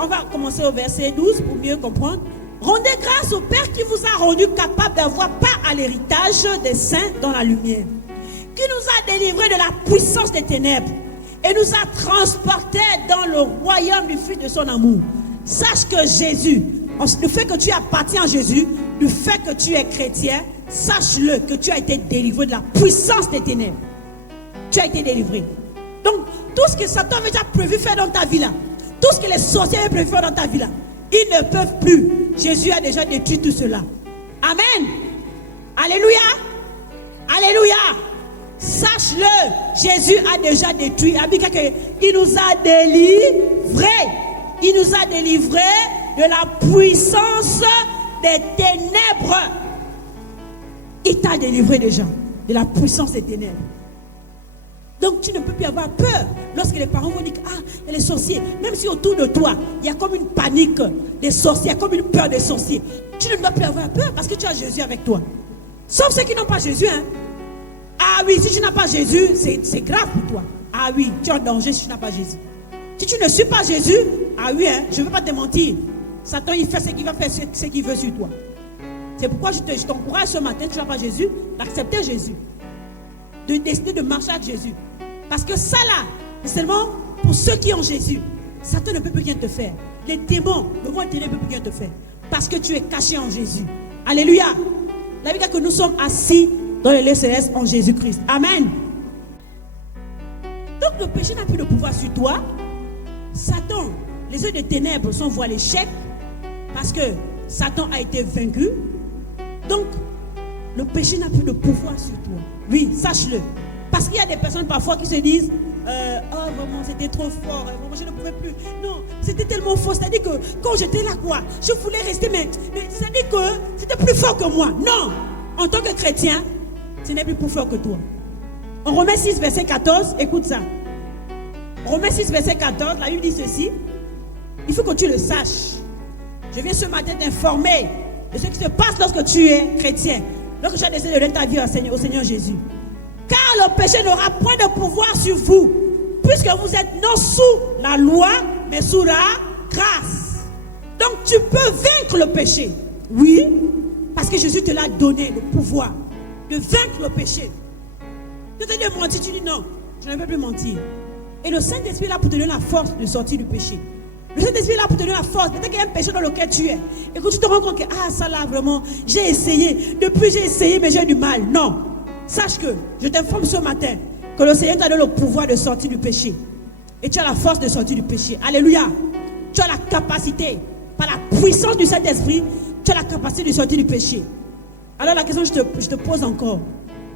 On va commencer au verset 12 pour mieux comprendre. Rendez grâce au Père qui vous a rendu capable d'avoir part à l'héritage des saints dans la lumière, qui nous a délivrés de la puissance des ténèbres et nous a transportés dans le royaume du Fils de son amour. Sache que Jésus, le fait que tu appartiens à Jésus, le fait que tu es chrétien, sache-le que tu as été délivré de la puissance des ténèbres. Tu as été délivré. Donc, tout ce que Satan avait déjà prévu faire dans ta vie là, tout ce que les sorciers avaient prévu faire dans ta vie là, ils ne peuvent plus. Jésus a déjà détruit tout cela. Amen. Alléluia. Alléluia. Sache-le, Jésus a déjà détruit. Il nous a délivrés. Il nous a délivrés de la puissance des ténèbres. Il t'a délivré déjà de la puissance des ténèbres. Donc tu ne peux plus avoir peur lorsque les parents vont dire ah, il y a les sorciers. Même si autour de toi, il y a comme une panique des sorciers, il y a comme une peur des sorciers. Tu ne dois plus avoir peur parce que tu as Jésus avec toi. Sauf ceux qui n'ont pas Jésus. Hein. Ah oui, si tu n'as pas Jésus, c'est grave pour toi. Ah oui, tu es en danger si tu n'as pas Jésus. Si tu ne suis pas Jésus, ah oui, hein, je ne veux pas te mentir. Satan, il fait ce qu'il va faire, ce qu'il veut sur toi. C'est pourquoi je t'encourage ce matin, tu n'as pas Jésus, d'accepter Jésus. De décider de marcher avec Jésus. Parce que ça là, c'est seulement pour ceux qui ont Jésus. Satan ne peut plus rien te faire. Les démons, le monde ne peut plus rien te faire. Parce que tu es caché en Jésus. Alléluia. La Bible dit que nous sommes assis dans les lieux célestes en Jésus-Christ. Amen. Donc le péché n'a plus de pouvoir sur toi. Satan, les yeux des ténèbres sont voués à l'échec. Parce que Satan a été vaincu. Donc, le péché n'a plus de pouvoir sur toi. Oui, sache-le. Parce qu'il y a des personnes parfois qui se disent oh vraiment c'était trop fort, vraiment je ne pouvais plus. Non, c'était tellement fort. C'est-à-dire que quand j'étais là, quoi, je voulais rester, mais c'est-à-dire que c'était plus fort que moi. Non, en tant que chrétien, ce n'est plus fort que toi. En Romains 6, verset 14, écoute ça. Romains 6, verset 14, la Bible dit ceci. Il faut que tu le saches. Je viens ce matin t'informer de ce qui se passe lorsque tu es chrétien. Lorsque tu as décidé de donner ta vie au Seigneur Jésus. Car le péché n'aura point de pouvoir sur vous, puisque vous êtes non sous la loi, mais sous la grâce. Donc tu peux vaincre le péché. Oui, parce que Jésus te l'a donné, le pouvoir de vaincre le péché. Tu te dis mentir, tu dis non, je ne veux plus mentir. Et le Saint-Esprit est là pour te donner la force de sortir du péché. Le Saint-Esprit est là pour te donner la force. Peut-être qu'il y a un péché dans lequel tu es. Et que tu te rends compte que, ah, ça là, vraiment, j'ai essayé. Depuis, j'ai essayé, mais j'ai du mal. Non. Sache que, je t'informe ce matin, que le Seigneur t'a donné le pouvoir de sortir du péché. Et tu as la force de sortir du péché. Alléluia. Tu as la capacité, par la puissance du Saint-Esprit, tu as la capacité de sortir du péché. Alors la question que je te pose encore,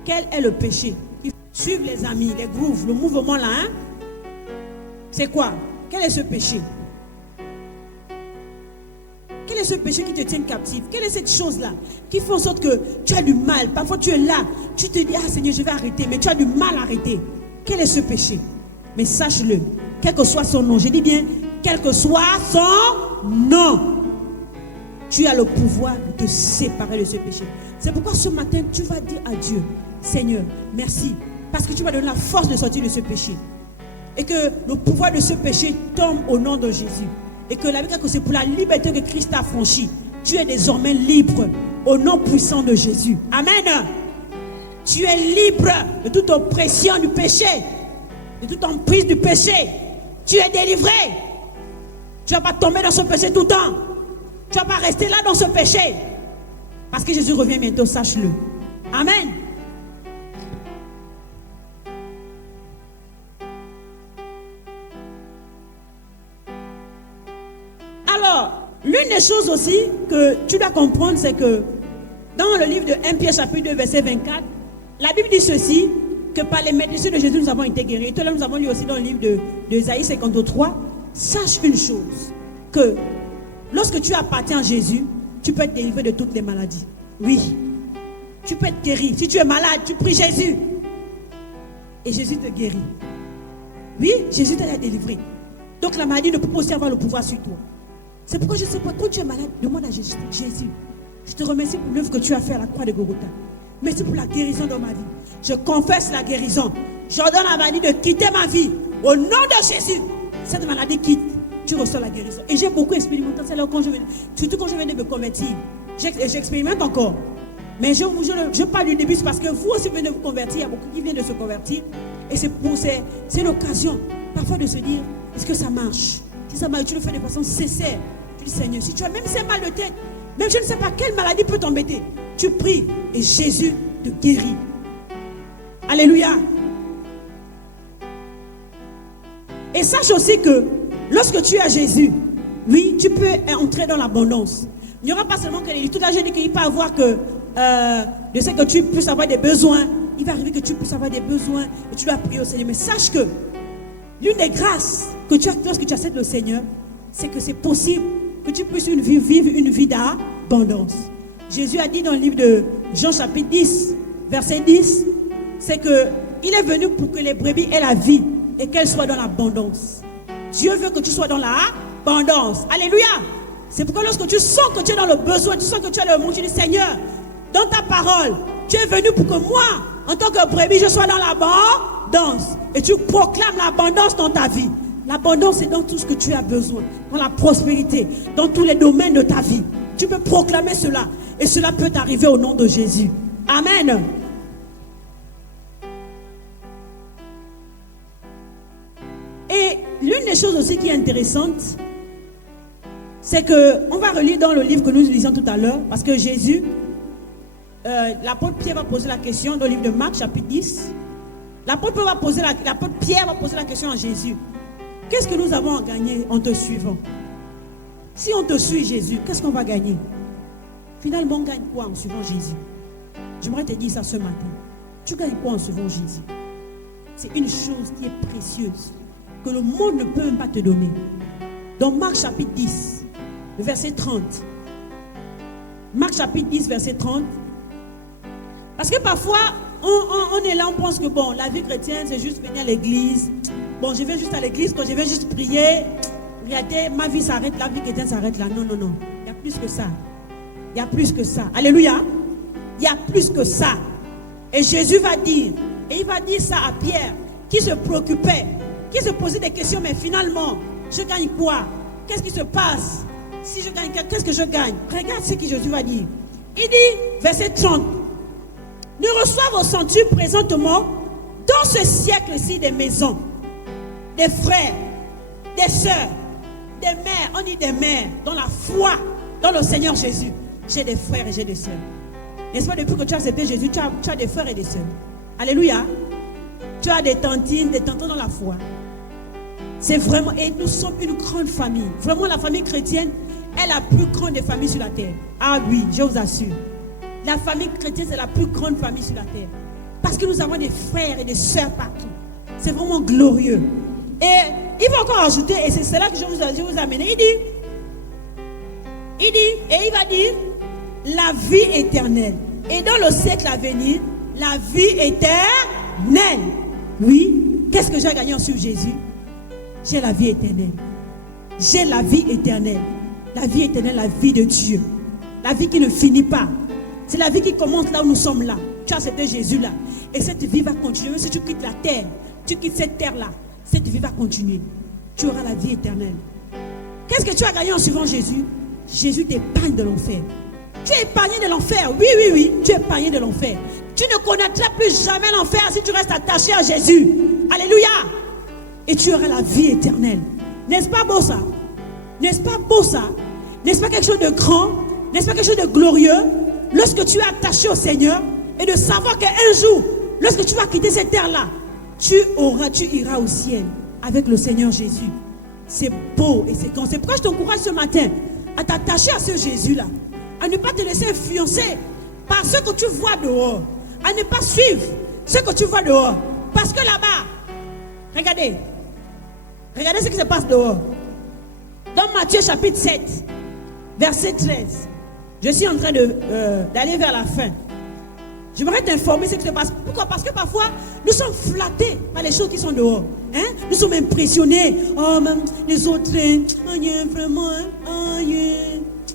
quel est le péché? Suivre les amis, les grooves, le mouvement là, hein? C'est quoi? Quel est ce péché? Quel est ce péché qui te tient captif? Quelle est cette chose-là qui fait en sorte que tu as du mal? Parfois tu es là, tu te dis, ah Seigneur, je vais arrêter, mais tu as du mal à arrêter. Quel est ce péché? Mais sache-le, quel que soit son nom, je dis bien, quel que soit son nom, tu as le pouvoir de te séparer de ce péché. C'est pourquoi ce matin, tu vas dire à Dieu, Seigneur, merci, parce que tu vas donner la force de sortir de ce péché. Et que le pouvoir de ce péché tombe au nom de Jésus. Et que la Bible dit que c'est pour la liberté que Christ a franchi. Tu es désormais libre au nom puissant de Jésus. Amen. Tu es libre de toute oppression du péché, de toute emprise du péché. Tu es délivré. Tu ne vas pas tomber dans ce péché tout le temps. Tu ne vas pas rester là dans ce péché. Parce que Jésus revient bientôt, sache-le. Amen. Alors, l'une des choses aussi que tu dois comprendre, c'est que dans le livre de 1 Pierre chapitre 2, verset 24, la Bible dit ceci, que par les médecines de Jésus, nous avons été guéris. Et tout là, nous avons lu aussi dans le livre d'Ésaïe 53. Sache une chose, que lorsque tu appartiens à Jésus, tu peux être délivré de toutes les maladies. Oui, tu peux être guéri. Si tu es malade, tu pries Jésus. Et Jésus te guérit. Oui, Jésus t'a délivré. Donc la maladie ne peut pas aussi avoir le pouvoir sur toi. C'est pourquoi je ne sais pas, quand tu es malade, demande à Jésus, je te remercie pour l'œuvre que tu as fait à la croix de Golgotha. Merci pour la guérison dans ma vie. Je confesse la guérison. J'ordonne à la maladie de quitter ma vie. Au nom de Jésus, cette maladie quitte. Tu reçois la guérison. Et j'ai beaucoup expérimenté. C'est là quand surtout quand je venais de me convertir. J'expérimente encore. Mais je parle du début, c'est parce que vous aussi venez de vous convertir. Il y a beaucoup qui viennent de se convertir. Et c'est l'occasion parfois de se dire, est-ce que ça marche? Si ça marche, tu le fais de façon sincère. Tu dis, Seigneur, si tu as même ces mal de tête, même je ne sais pas quelle maladie peut t'embêter, tu pries et Jésus te guérit. Alléluia. Et sache aussi que lorsque tu as Jésus, oui, tu peux entrer dans l'abondance. Il n'y aura pas seulement que l'église. Tout à l'heure, j'ai dit qu'il peut avoir que je sais que tu puisses avoir des besoins. Il va arriver que tu puisses avoir des besoins et tu dois prier au Seigneur. Mais sache que l'une des grâces que tu as lorsque tu acceptes le Seigneur, c'est que c'est possible que tu puisses vivre une vie d'abondance. Jésus a dit dans le livre de Jean chapitre 10, verset 10, c'est que il est venu pour que les brebis aient la vie et qu'elles soient dans l'abondance. Dieu veut que tu sois dans l'abondance. Alléluia. C'est pourquoi lorsque tu sens que tu es dans le besoin, tu sens que tu as le manque, tu dis Seigneur, dans ta parole, tu es venu pour que moi, en tant que brebis, je sois dans l'abondance. Et tu proclames l'abondance dans ta vie. L'abondance est dans tout ce que tu as besoin, dans la prospérité, dans tous les domaines de ta vie. Tu peux proclamer cela et cela peut t'arriver au nom de Jésus. Amen. Et l'une des choses aussi qui est intéressante, c'est que on va relire dans le livre que nous lisons tout à l'heure, parce que Jésus, l'apôtre Pierre va poser la question dans le livre de Marc chapitre 10. L'apôtre Pierre va poser la question à Jésus. Qu'est-ce que nous avons à gagner en te suivant? Si on te suit Jésus, qu'est-ce qu'on va gagner? Finalement, on gagne quoi en suivant Jésus? J'aimerais te dire ça ce matin. Tu gagnes quoi en suivant Jésus? C'est une chose qui est précieuse, que le monde ne peut même pas te donner. Dans Marc chapitre 10, le verset 30. Marc chapitre 10, verset 30. Parce que parfois, on est là, on pense que bon, la vie chrétienne, c'est juste venir à l'église. Bon, je vais juste à l'église, quand je vais juste prier, regardez, ma vie s'arrête, la vie chrétienne s'arrête là. Non, non, non. Il y a plus que ça. Il y a plus que ça. Alléluia. Il y a plus que ça. Et Jésus va dire, et il va dire ça à Pierre, qui se préoccupait, qui se posait des questions, mais finalement, je gagne quoi? Qu'est-ce qui se passe? Si je gagne, qu'est-ce que je gagne? Regarde ce que Jésus va dire. Il dit, verset 30, ne reçoivent au centuple présentement, dans ce siècle-ci, des maisons, des frères, des sœurs, des mères, on dit des mères, dans la foi, dans le Seigneur Jésus. J'ai des frères et j'ai des sœurs. N'est-ce pas, depuis que tu as accepté Jésus, tu as des frères et des sœurs. Alléluia. Tu as des tantines, des tontons dans la foi. C'est vraiment, et nous sommes une grande famille. Vraiment, la famille chrétienne est la plus grande des familles sur la terre. Ah oui, je vous assure. La famille chrétienne, c'est la plus grande famille sur la terre. Parce que nous avons des frères et des sœurs partout. C'est vraiment glorieux. Et il va encore ajouter, et c'est cela que je vous amène. Il dit, et il va dire, la vie éternelle. Et dans le siècle à venir, la vie éternelle. Oui, qu'est-ce que j'ai gagné en suivant Jésus? J'ai la vie éternelle. J'ai la vie éternelle. La vie éternelle, la vie de Dieu. La vie qui ne finit pas. C'est la vie qui commence là où nous sommes là. Tu as accepté Jésus là. Et cette vie va continuer. Même si tu quittes la terre, tu quittes cette terre là, cette vie va continuer. Tu auras la vie éternelle. Qu'est-ce que tu as gagné en suivant Jésus? Jésus t'épargne de l'enfer. Tu es épargné de l'enfer. Oui, oui, oui. Tu es épargné de l'enfer. Tu ne connaîtras plus jamais l'enfer si tu restes attaché à Jésus. Alléluia. Et tu auras la vie éternelle. N'est-ce pas beau ça? N'est-ce pas beau ça? N'est-ce pas quelque chose de grand? N'est-ce pas quelque chose de glorieux? Lorsque tu es attaché au Seigneur et de savoir qu'un jour, lorsque tu vas quitter cette terre-là, tu iras au ciel avec le Seigneur Jésus. C'est beau et c'est grand. C'est pourquoi je t'encourage ce matin à t'attacher à ce Jésus-là, à ne pas te laisser influencer par ce que tu vois dehors, à ne pas suivre ce que tu vois dehors. Parce que là-bas, regardez ce qui se passe dehors. Dans Matthieu chapitre 7, verset 13, je suis en train d'aller vers la fin. J'aimerais t'informer ce qui se passe. Pourquoi? Parce que parfois, nous sommes flattés par les choses qui sont dehors. Hein? Nous sommes impressionnés. Oh, même les autres, vraiment,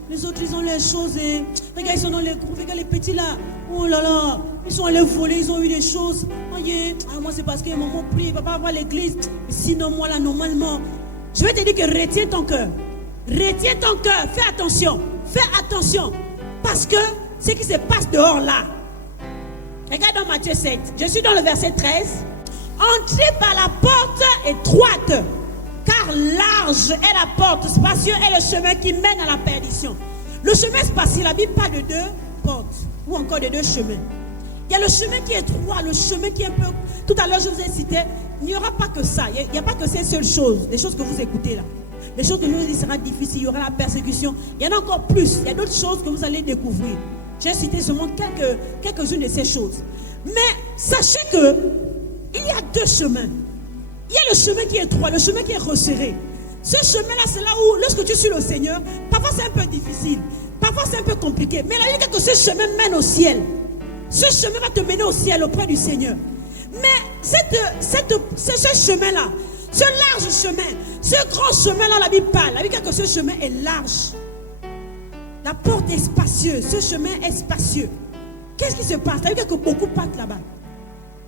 les autres, ils ont les choses. Regarde, ils sont dans les groupes. Regarde les petits là. Oh là là. Ils sont allés voler, ils ont eu des choses. Moi, c'est parce que maman prie, il ne va pas avoir l'église. Sinon, moi, là, normalement, je vais te dire que retiens ton cœur. Retiens ton cœur. Fais attention. Fais attention. Parce que ce qui se passe dehors là, regarde dans Matthieu 7, je suis dans le verset 13. Entrez par la porte étroite, car large est la porte, spacieux est le chemin qui mène à la perdition. Le chemin spacieux, la Bible parle de deux portes, ou encore de deux chemins. Il y a le chemin qui est étroit, le chemin qui est un peu... Tout à l'heure, je vous ai cité, il n'y aura pas que ça. Il n'y a pas que ces seules choses, les choses que vous écoutez là. Les choses que je vous dis sera difficile, il y aura la persécution. Il y en a encore plus. Il y a d'autres choses que vous allez découvrir. J'ai cité seulement quelques-unes de ces choses. Mais sachez que il y a deux chemins. Il y a le chemin qui est étroit, le chemin qui est resserré. Ce chemin-là, c'est là où, lorsque tu suis le Seigneur, parfois c'est un peu difficile, parfois c'est un peu compliqué. Mais la Bible dit que ce chemin mène au ciel. Ce chemin va te mener au ciel auprès du Seigneur. Mais ce chemin-là, ce large chemin, ce grand chemin-là, la Bible parle. La Bible dit que ce chemin est large. La porte est spacieuse, ce chemin est spacieux. Qu'est-ce qui se passe? La Bible dit que beaucoup partent là-bas.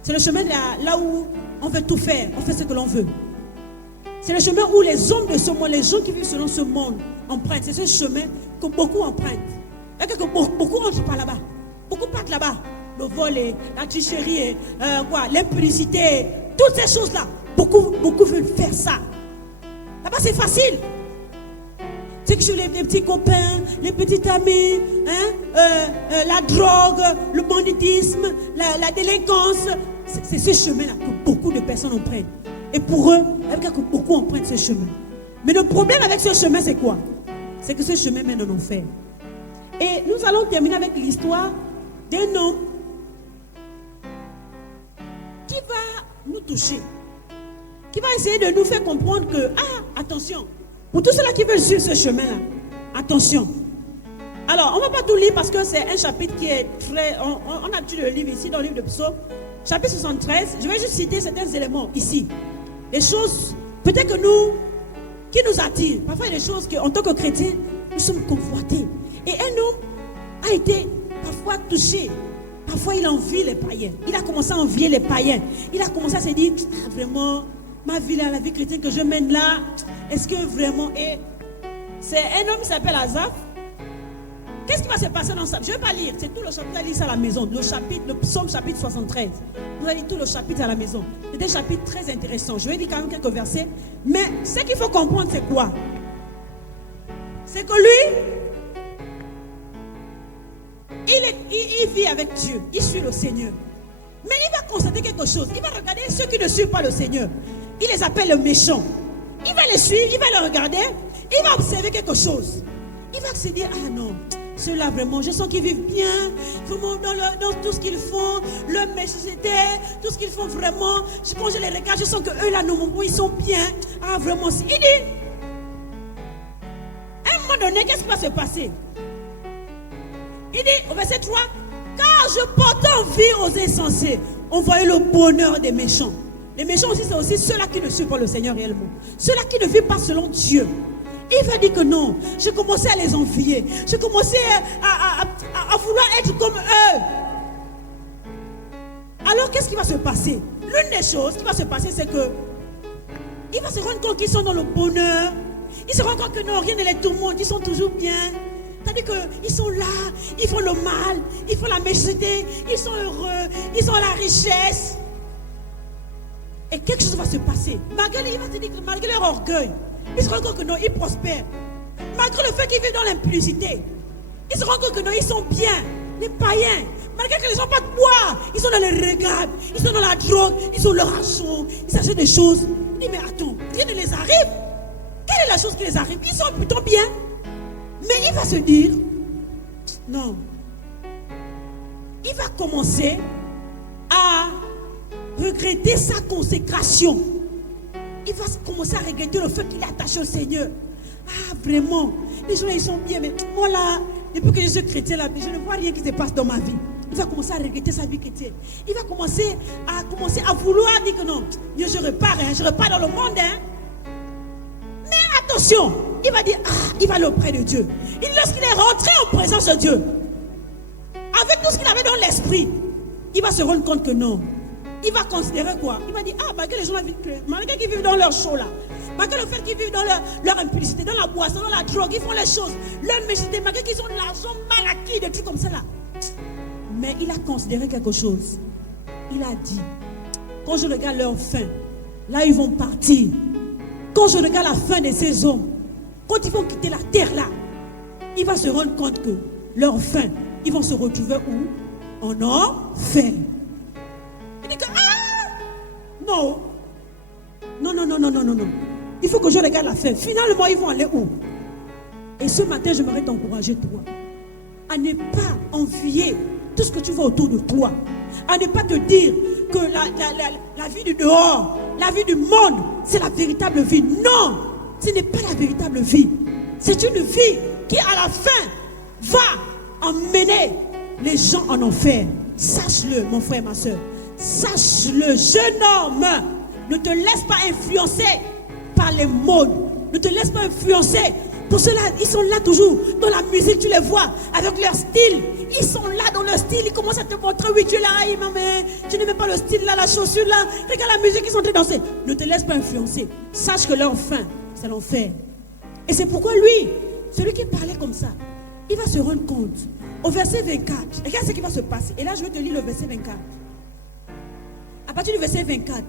C'est le chemin là où on veut tout faire, on fait ce que l'on veut. C'est le chemin où les hommes de ce monde, les gens qui vivent selon ce monde empruntent. C'est ce chemin que beaucoup empruntent. Il y a que beaucoup entrent par là-bas. Beaucoup partent là-bas. Le vol, la tricherie, l'impudicité, toutes ces choses-là. Beaucoup veulent faire ça. Là-bas, c'est facile. C'est que je les petits copains, les petits amis, la drogue, le banditisme, la délinquance. C'est ce chemin-là que beaucoup de personnes empruntent. Et pour eux, il y a que beaucoup empruntent ce chemin. Mais le problème avec ce chemin, c'est quoi? C'est que ce chemin mène en enfer. Et nous allons terminer avec l'histoire d'un homme qui va nous toucher, qui va essayer de nous faire comprendre que, attention, pour tous ceux-là qui veulent suivre ce chemin-là, attention. Alors, on ne va pas tout lire parce que c'est un chapitre qui est très... On a l'habitude de le lire ici dans le livre de Psaume, chapitre 73. Je vais juste citer certains éléments ici. Des choses, peut-être que nous, qui nous attirent. Parfois, il y a des choses qu'en tant que chrétiens, nous sommes convoités. Et un homme a été parfois touché. Parfois, il envie les païens. Il a commencé à envier les païens. Il a commencé à se dire, vraiment, ma vie là, la vie chrétienne que je mène là, est-ce que vraiment... Et c'est un homme qui s'appelle Asaph. Qu'est-ce qui va se passer dans ça? Je ne vais pas lire, c'est tout le chapitre, vous allez lire ça à la maison. Le psaume chapitre 73. Vous allez lire tout le chapitre à la maison. C'est un chapitre très intéressant. Je vais lire quand même quelques versets. Mais ce qu'il faut comprendre, c'est quoi? C'est que lui, il vit avec Dieu. Il suit le Seigneur. Mais il va constater quelque chose. Il va regarder ceux qui ne suivent pas le Seigneur. Il les appelle les méchants. Il va les suivre, il va les regarder. Il va observer quelque chose. Il va se dire, ah non, ceux-là vraiment, je sens qu'ils vivent bien, vraiment dans tout ce qu'ils font, leur méchanceté, tout ce qu'ils font vraiment. Quand je les regarde, je sens qu'eux là, non, ils sont bien. Ah vraiment, il dit, à un moment donné, qu'est-ce qui va se passer? Il dit, au verset 3, car je porte envie aux insensés. On voyait le bonheur des méchants. Les méchants aussi, c'est aussi ceux-là qui ne suivent pas le Seigneur réellement. Ceux-là qui ne vivent pas selon Dieu. Il va dire que non, j'ai commencé à les envier. J'ai commencé à vouloir être comme eux. Alors qu'est-ce qui va se passer? L'une des choses qui va se passer, c'est que il va se rendre compte qu'ils sont dans le bonheur. Il se rend compte que non, rien ne les tourmente, ils sont toujours bien. C'est-à-dire qu'ils sont là, ils font le mal, ils font la méchanceté, ils sont heureux, ils ont la richesse. Et quelque chose va se passer. Il va te dire que malgré leur orgueil, ils se rendent compte que non, ils prospèrent. Malgré le fait qu'ils vivent dans l'impudicité, ils se rendent compte que non, ils sont bien. Les païens, malgré qu'ils n'ont pas de bois, ils sont dans les regards, ils sont dans la drogue, ils ont leur argent, ils s'achètent des choses. Il dit, mais attends, rien ne les arrive. Quelle est la chose qui les arrive? Ils sont plutôt bien. Mais il va se dire, non. Il va commencer à regretter sa consécration. Il va commencer à regretter le fait qu'il est attaché au Seigneur. Ah, vraiment, les gens, ils sont bien, mais moi là, depuis que je suis chrétien, là, je ne vois rien qui se passe dans ma vie. Il va commencer à regretter sa vie chrétienne. Il va commencer à vouloir dire que non, je repars dans le monde. Mais attention, il va dire, il va aller auprès de Dieu. Et lorsqu'il est rentré en présence de Dieu, avec tout ce qu'il avait dans l'esprit, il va se rendre compte que non. Il va considérer quoi? Il va dire, malgré les gens malgré qu'ils vivent dans leur show là, malgré le fait qu'ils vivent dans leur impudicité, dans la boisson, dans la drogue, ils font les choses, leur méchanceté, malgré qu'ils ont de l'argent mal acquis, des trucs comme ça là. Mais il a considéré quelque chose. Il a dit, quand je regarde leur fin, là ils vont partir. Quand je regarde la fin de ces hommes, quand ils vont quitter la terre là, il va se rendre compte que leur fin, ils vont se retrouver où? En enfer. Il dit que, non. Il faut que je regarde la fin. Finalement, ils vont aller où? Et ce matin, j'aimerais t'encourager, toi, à ne pas envier tout ce que tu vois autour de toi. À ne pas te dire que la vie du dehors, la vie du monde, c'est la véritable vie. Non, ce n'est pas la véritable vie. C'est une vie qui, à la fin, va emmener les gens en enfer. Sache-le, mon frère, ma soeur. Sache-le, jeune homme. Ne te laisse pas influencer par les modes. Ne te laisse pas influencer. Pour cela, ils sont là toujours. Dans la musique, tu les vois avec leur style. Ils sont là dans leur style. Ils commencent à te montrer. Oui, tu es là. Mais tu n'aimes pas le style là, la chaussure là. Regarde la musique, ils sont en train de danser. Ne te laisse pas influencer. Sache que leur fin, c'est l'enfer. Et c'est pourquoi lui, celui qui parlait comme ça, il va se rendre compte. Au verset 24, regarde ce qui va se passer. Et là, je vais te lire le verset 24. À partir du verset 24,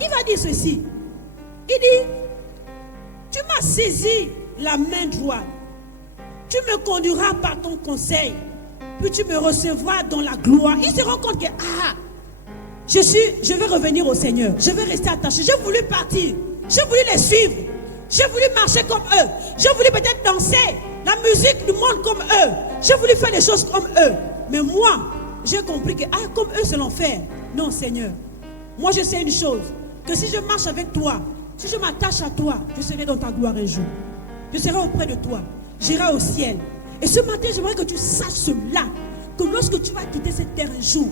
il va dire ceci. Il dit, tu m'as saisi la main droite. Tu me conduiras par ton conseil. Puis tu me recevras dans la gloire. Il se rend compte que, je vais revenir au Seigneur. Je vais rester attaché. J'ai voulu partir. J'ai voulu les suivre. J'ai voulu marcher comme eux. J'ai voulu peut-être danser la musique du monde comme eux. J'ai voulu faire les choses comme eux. Mais moi, j'ai compris que, comme eux, c'est l'enfer. Non, Seigneur. Moi, je sais une chose. Que si je marche avec toi, si je m'attache à toi, je serai dans ta gloire un jour. Je serai auprès de toi. J'irai au ciel. Et ce matin, j'aimerais que tu saches cela. Que lorsque tu vas quitter cette terre un jour,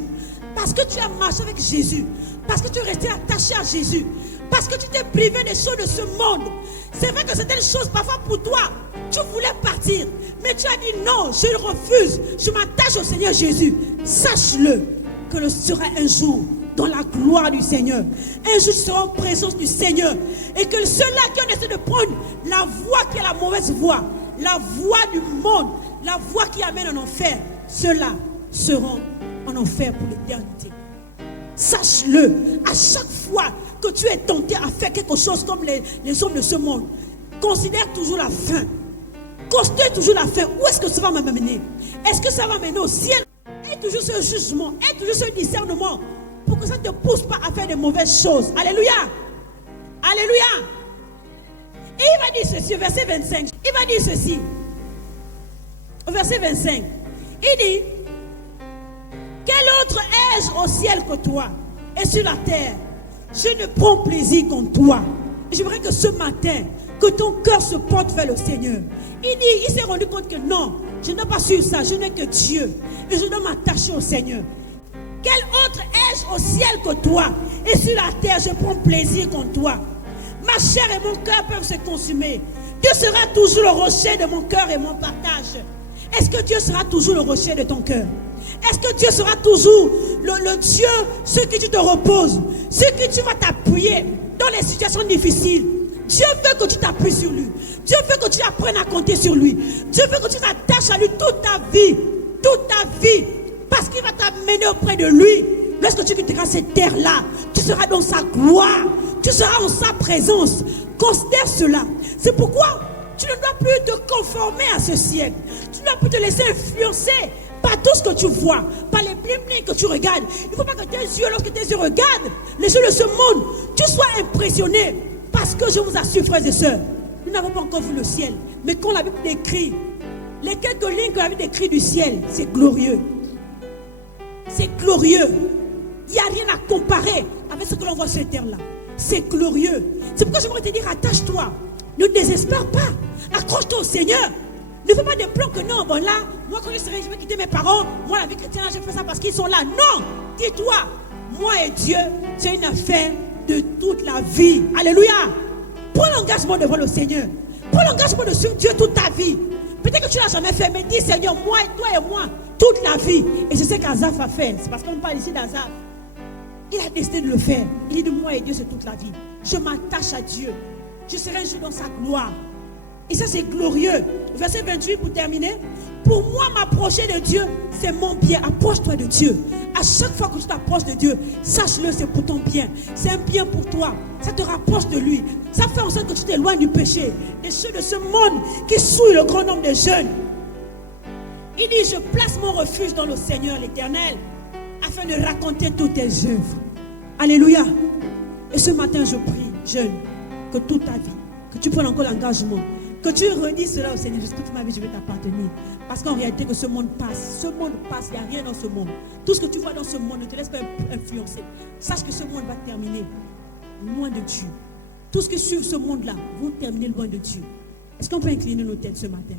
parce que tu as marché avec Jésus, parce que tu es resté attaché à Jésus, parce que tu t'es privé des choses de ce monde. C'est vrai que c'était une chose parfois pour toi. Tu voulais partir, mais tu as dit non, je le refuse. Je m'attache au Seigneur Jésus. Sache-le que le sera un jour dans la gloire du Seigneur. Un jour, tu seras en présence du Seigneur. Et que ceux-là qui ont essayé de prendre la voie qui est la mauvaise voie, la voie du monde, la voie qui amène en enfer, ceux-là seront en enfer pour l'éternité. Sache-le, à chaque fois que tu es tenté à faire quelque chose comme les hommes de ce monde, considère toujours la fin. Considère toujours la fin. Où est-ce que ça va m'amener? Est-ce que ça va m'amener au ciel? Et toujours ce jugement, et toujours ce discernement, pour que ça ne te pousse pas à faire de mauvaises choses. Alléluia. Alléluia. Et il va dire ceci, au verset 25. Il va dire ceci. Au verset 25. Il dit, quel autre ai-je au ciel que toi? Et sur la terre, je ne prends plaisir qu'en toi. Et j'aimerais que ce matin, que ton cœur se porte vers le Seigneur. Il s'est rendu compte que non, je n'ai pas su ça, je n'ai que Dieu. Et je dois m'attacher au Seigneur. Quel autre ai-je au ciel que toi? Et sur la terre, je prends plaisir qu'en toi. Ma chair et mon cœur peuvent se consumer. Dieu sera toujours le rocher de mon cœur et mon partage. Est-ce que Dieu sera toujours le rocher de ton cœur? Est-ce que Dieu sera toujours le Dieu sur qui tu te reposes, sur qui tu vas t'appuyer dans les situations difficiles? Dieu veut que tu t'appuies sur lui. Dieu veut que tu apprennes à compter sur lui. Dieu veut que tu t'attaches à lui toute ta vie. Toute ta vie. Parce qu'il va t'amener auprès de lui. Lorsque tu quitteras cette terre-là, tu seras dans sa gloire. Tu seras en sa présence. Considère cela. C'est pourquoi tu ne dois plus te conformer à ce siècle. Tu ne dois plus te laisser influencer par tout ce que tu vois, par les bling-bling que tu regardes. Il ne faut pas que tes yeux, lorsque tes yeux regardent les yeux de ce monde, tu sois impressionné. Parce que je vous assure, frères et sœurs, nous n'avons pas encore vu le ciel. Mais quand la Bible décrit, les quelques lignes que la Bible décrit du ciel, c'est glorieux. C'est glorieux. Il n'y a rien à comparer avec ce que l'on voit sur cette terre-là. C'est glorieux. C'est pourquoi j'aimerais te dire, attache-toi. Ne désespère pas. Accroche-toi au Seigneur. Ne fais pas des plans que non, bon là, moi quand je vais quitter mes parents, moi la vie chrétienne, je fais ça parce qu'ils sont là. Non, dis-toi, moi et Dieu, c'est une affaire de toute la vie. Alléluia. Prends l'engagement devant le Seigneur. Prends l'engagement de suivre Dieu toute ta vie. Peut-être que tu ne l'as jamais fait, mais dis Seigneur, moi et toi et moi, toute la vie. Et c'est ce qu'Azaph a fait. C'est parce qu'on parle ici d'Azaph. Il a décidé de le faire. Il dit, moi et Dieu, c'est toute la vie. Je m'attache à Dieu. Je serai un jour dans sa gloire. Et ça, c'est glorieux. Verset 28 pour terminer. Pour moi, m'approcher de Dieu, c'est mon bien. Approche-toi de Dieu. À chaque fois que tu t'approches de Dieu, sache-le, c'est pour ton bien. C'est un bien pour toi. Ça te rapproche de lui. Ça fait en sorte que tu t'éloignes du péché. Des choses de ce monde qui souillent le grand nombre de jeunes. Il dit, je place mon refuge dans le Seigneur l'Éternel, afin de raconter toutes tes œuvres. Alléluia. Et ce matin, je prie, jeune, que toute ta vie, que tu prennes encore l'engagement, que tu redis cela au Seigneur, jusqu'à toute ma vie, je vais t'appartenir. Parce qu'en réalité, que ce monde passe, il n'y a rien dans ce monde. Tout ce que tu vois dans ce monde, ne te laisse pas influencer. Sache que ce monde va terminer loin de Dieu. Tout ce qui suit ce monde-là vont terminer loin de Dieu. Est-ce qu'on peut incliner nos têtes ce matin?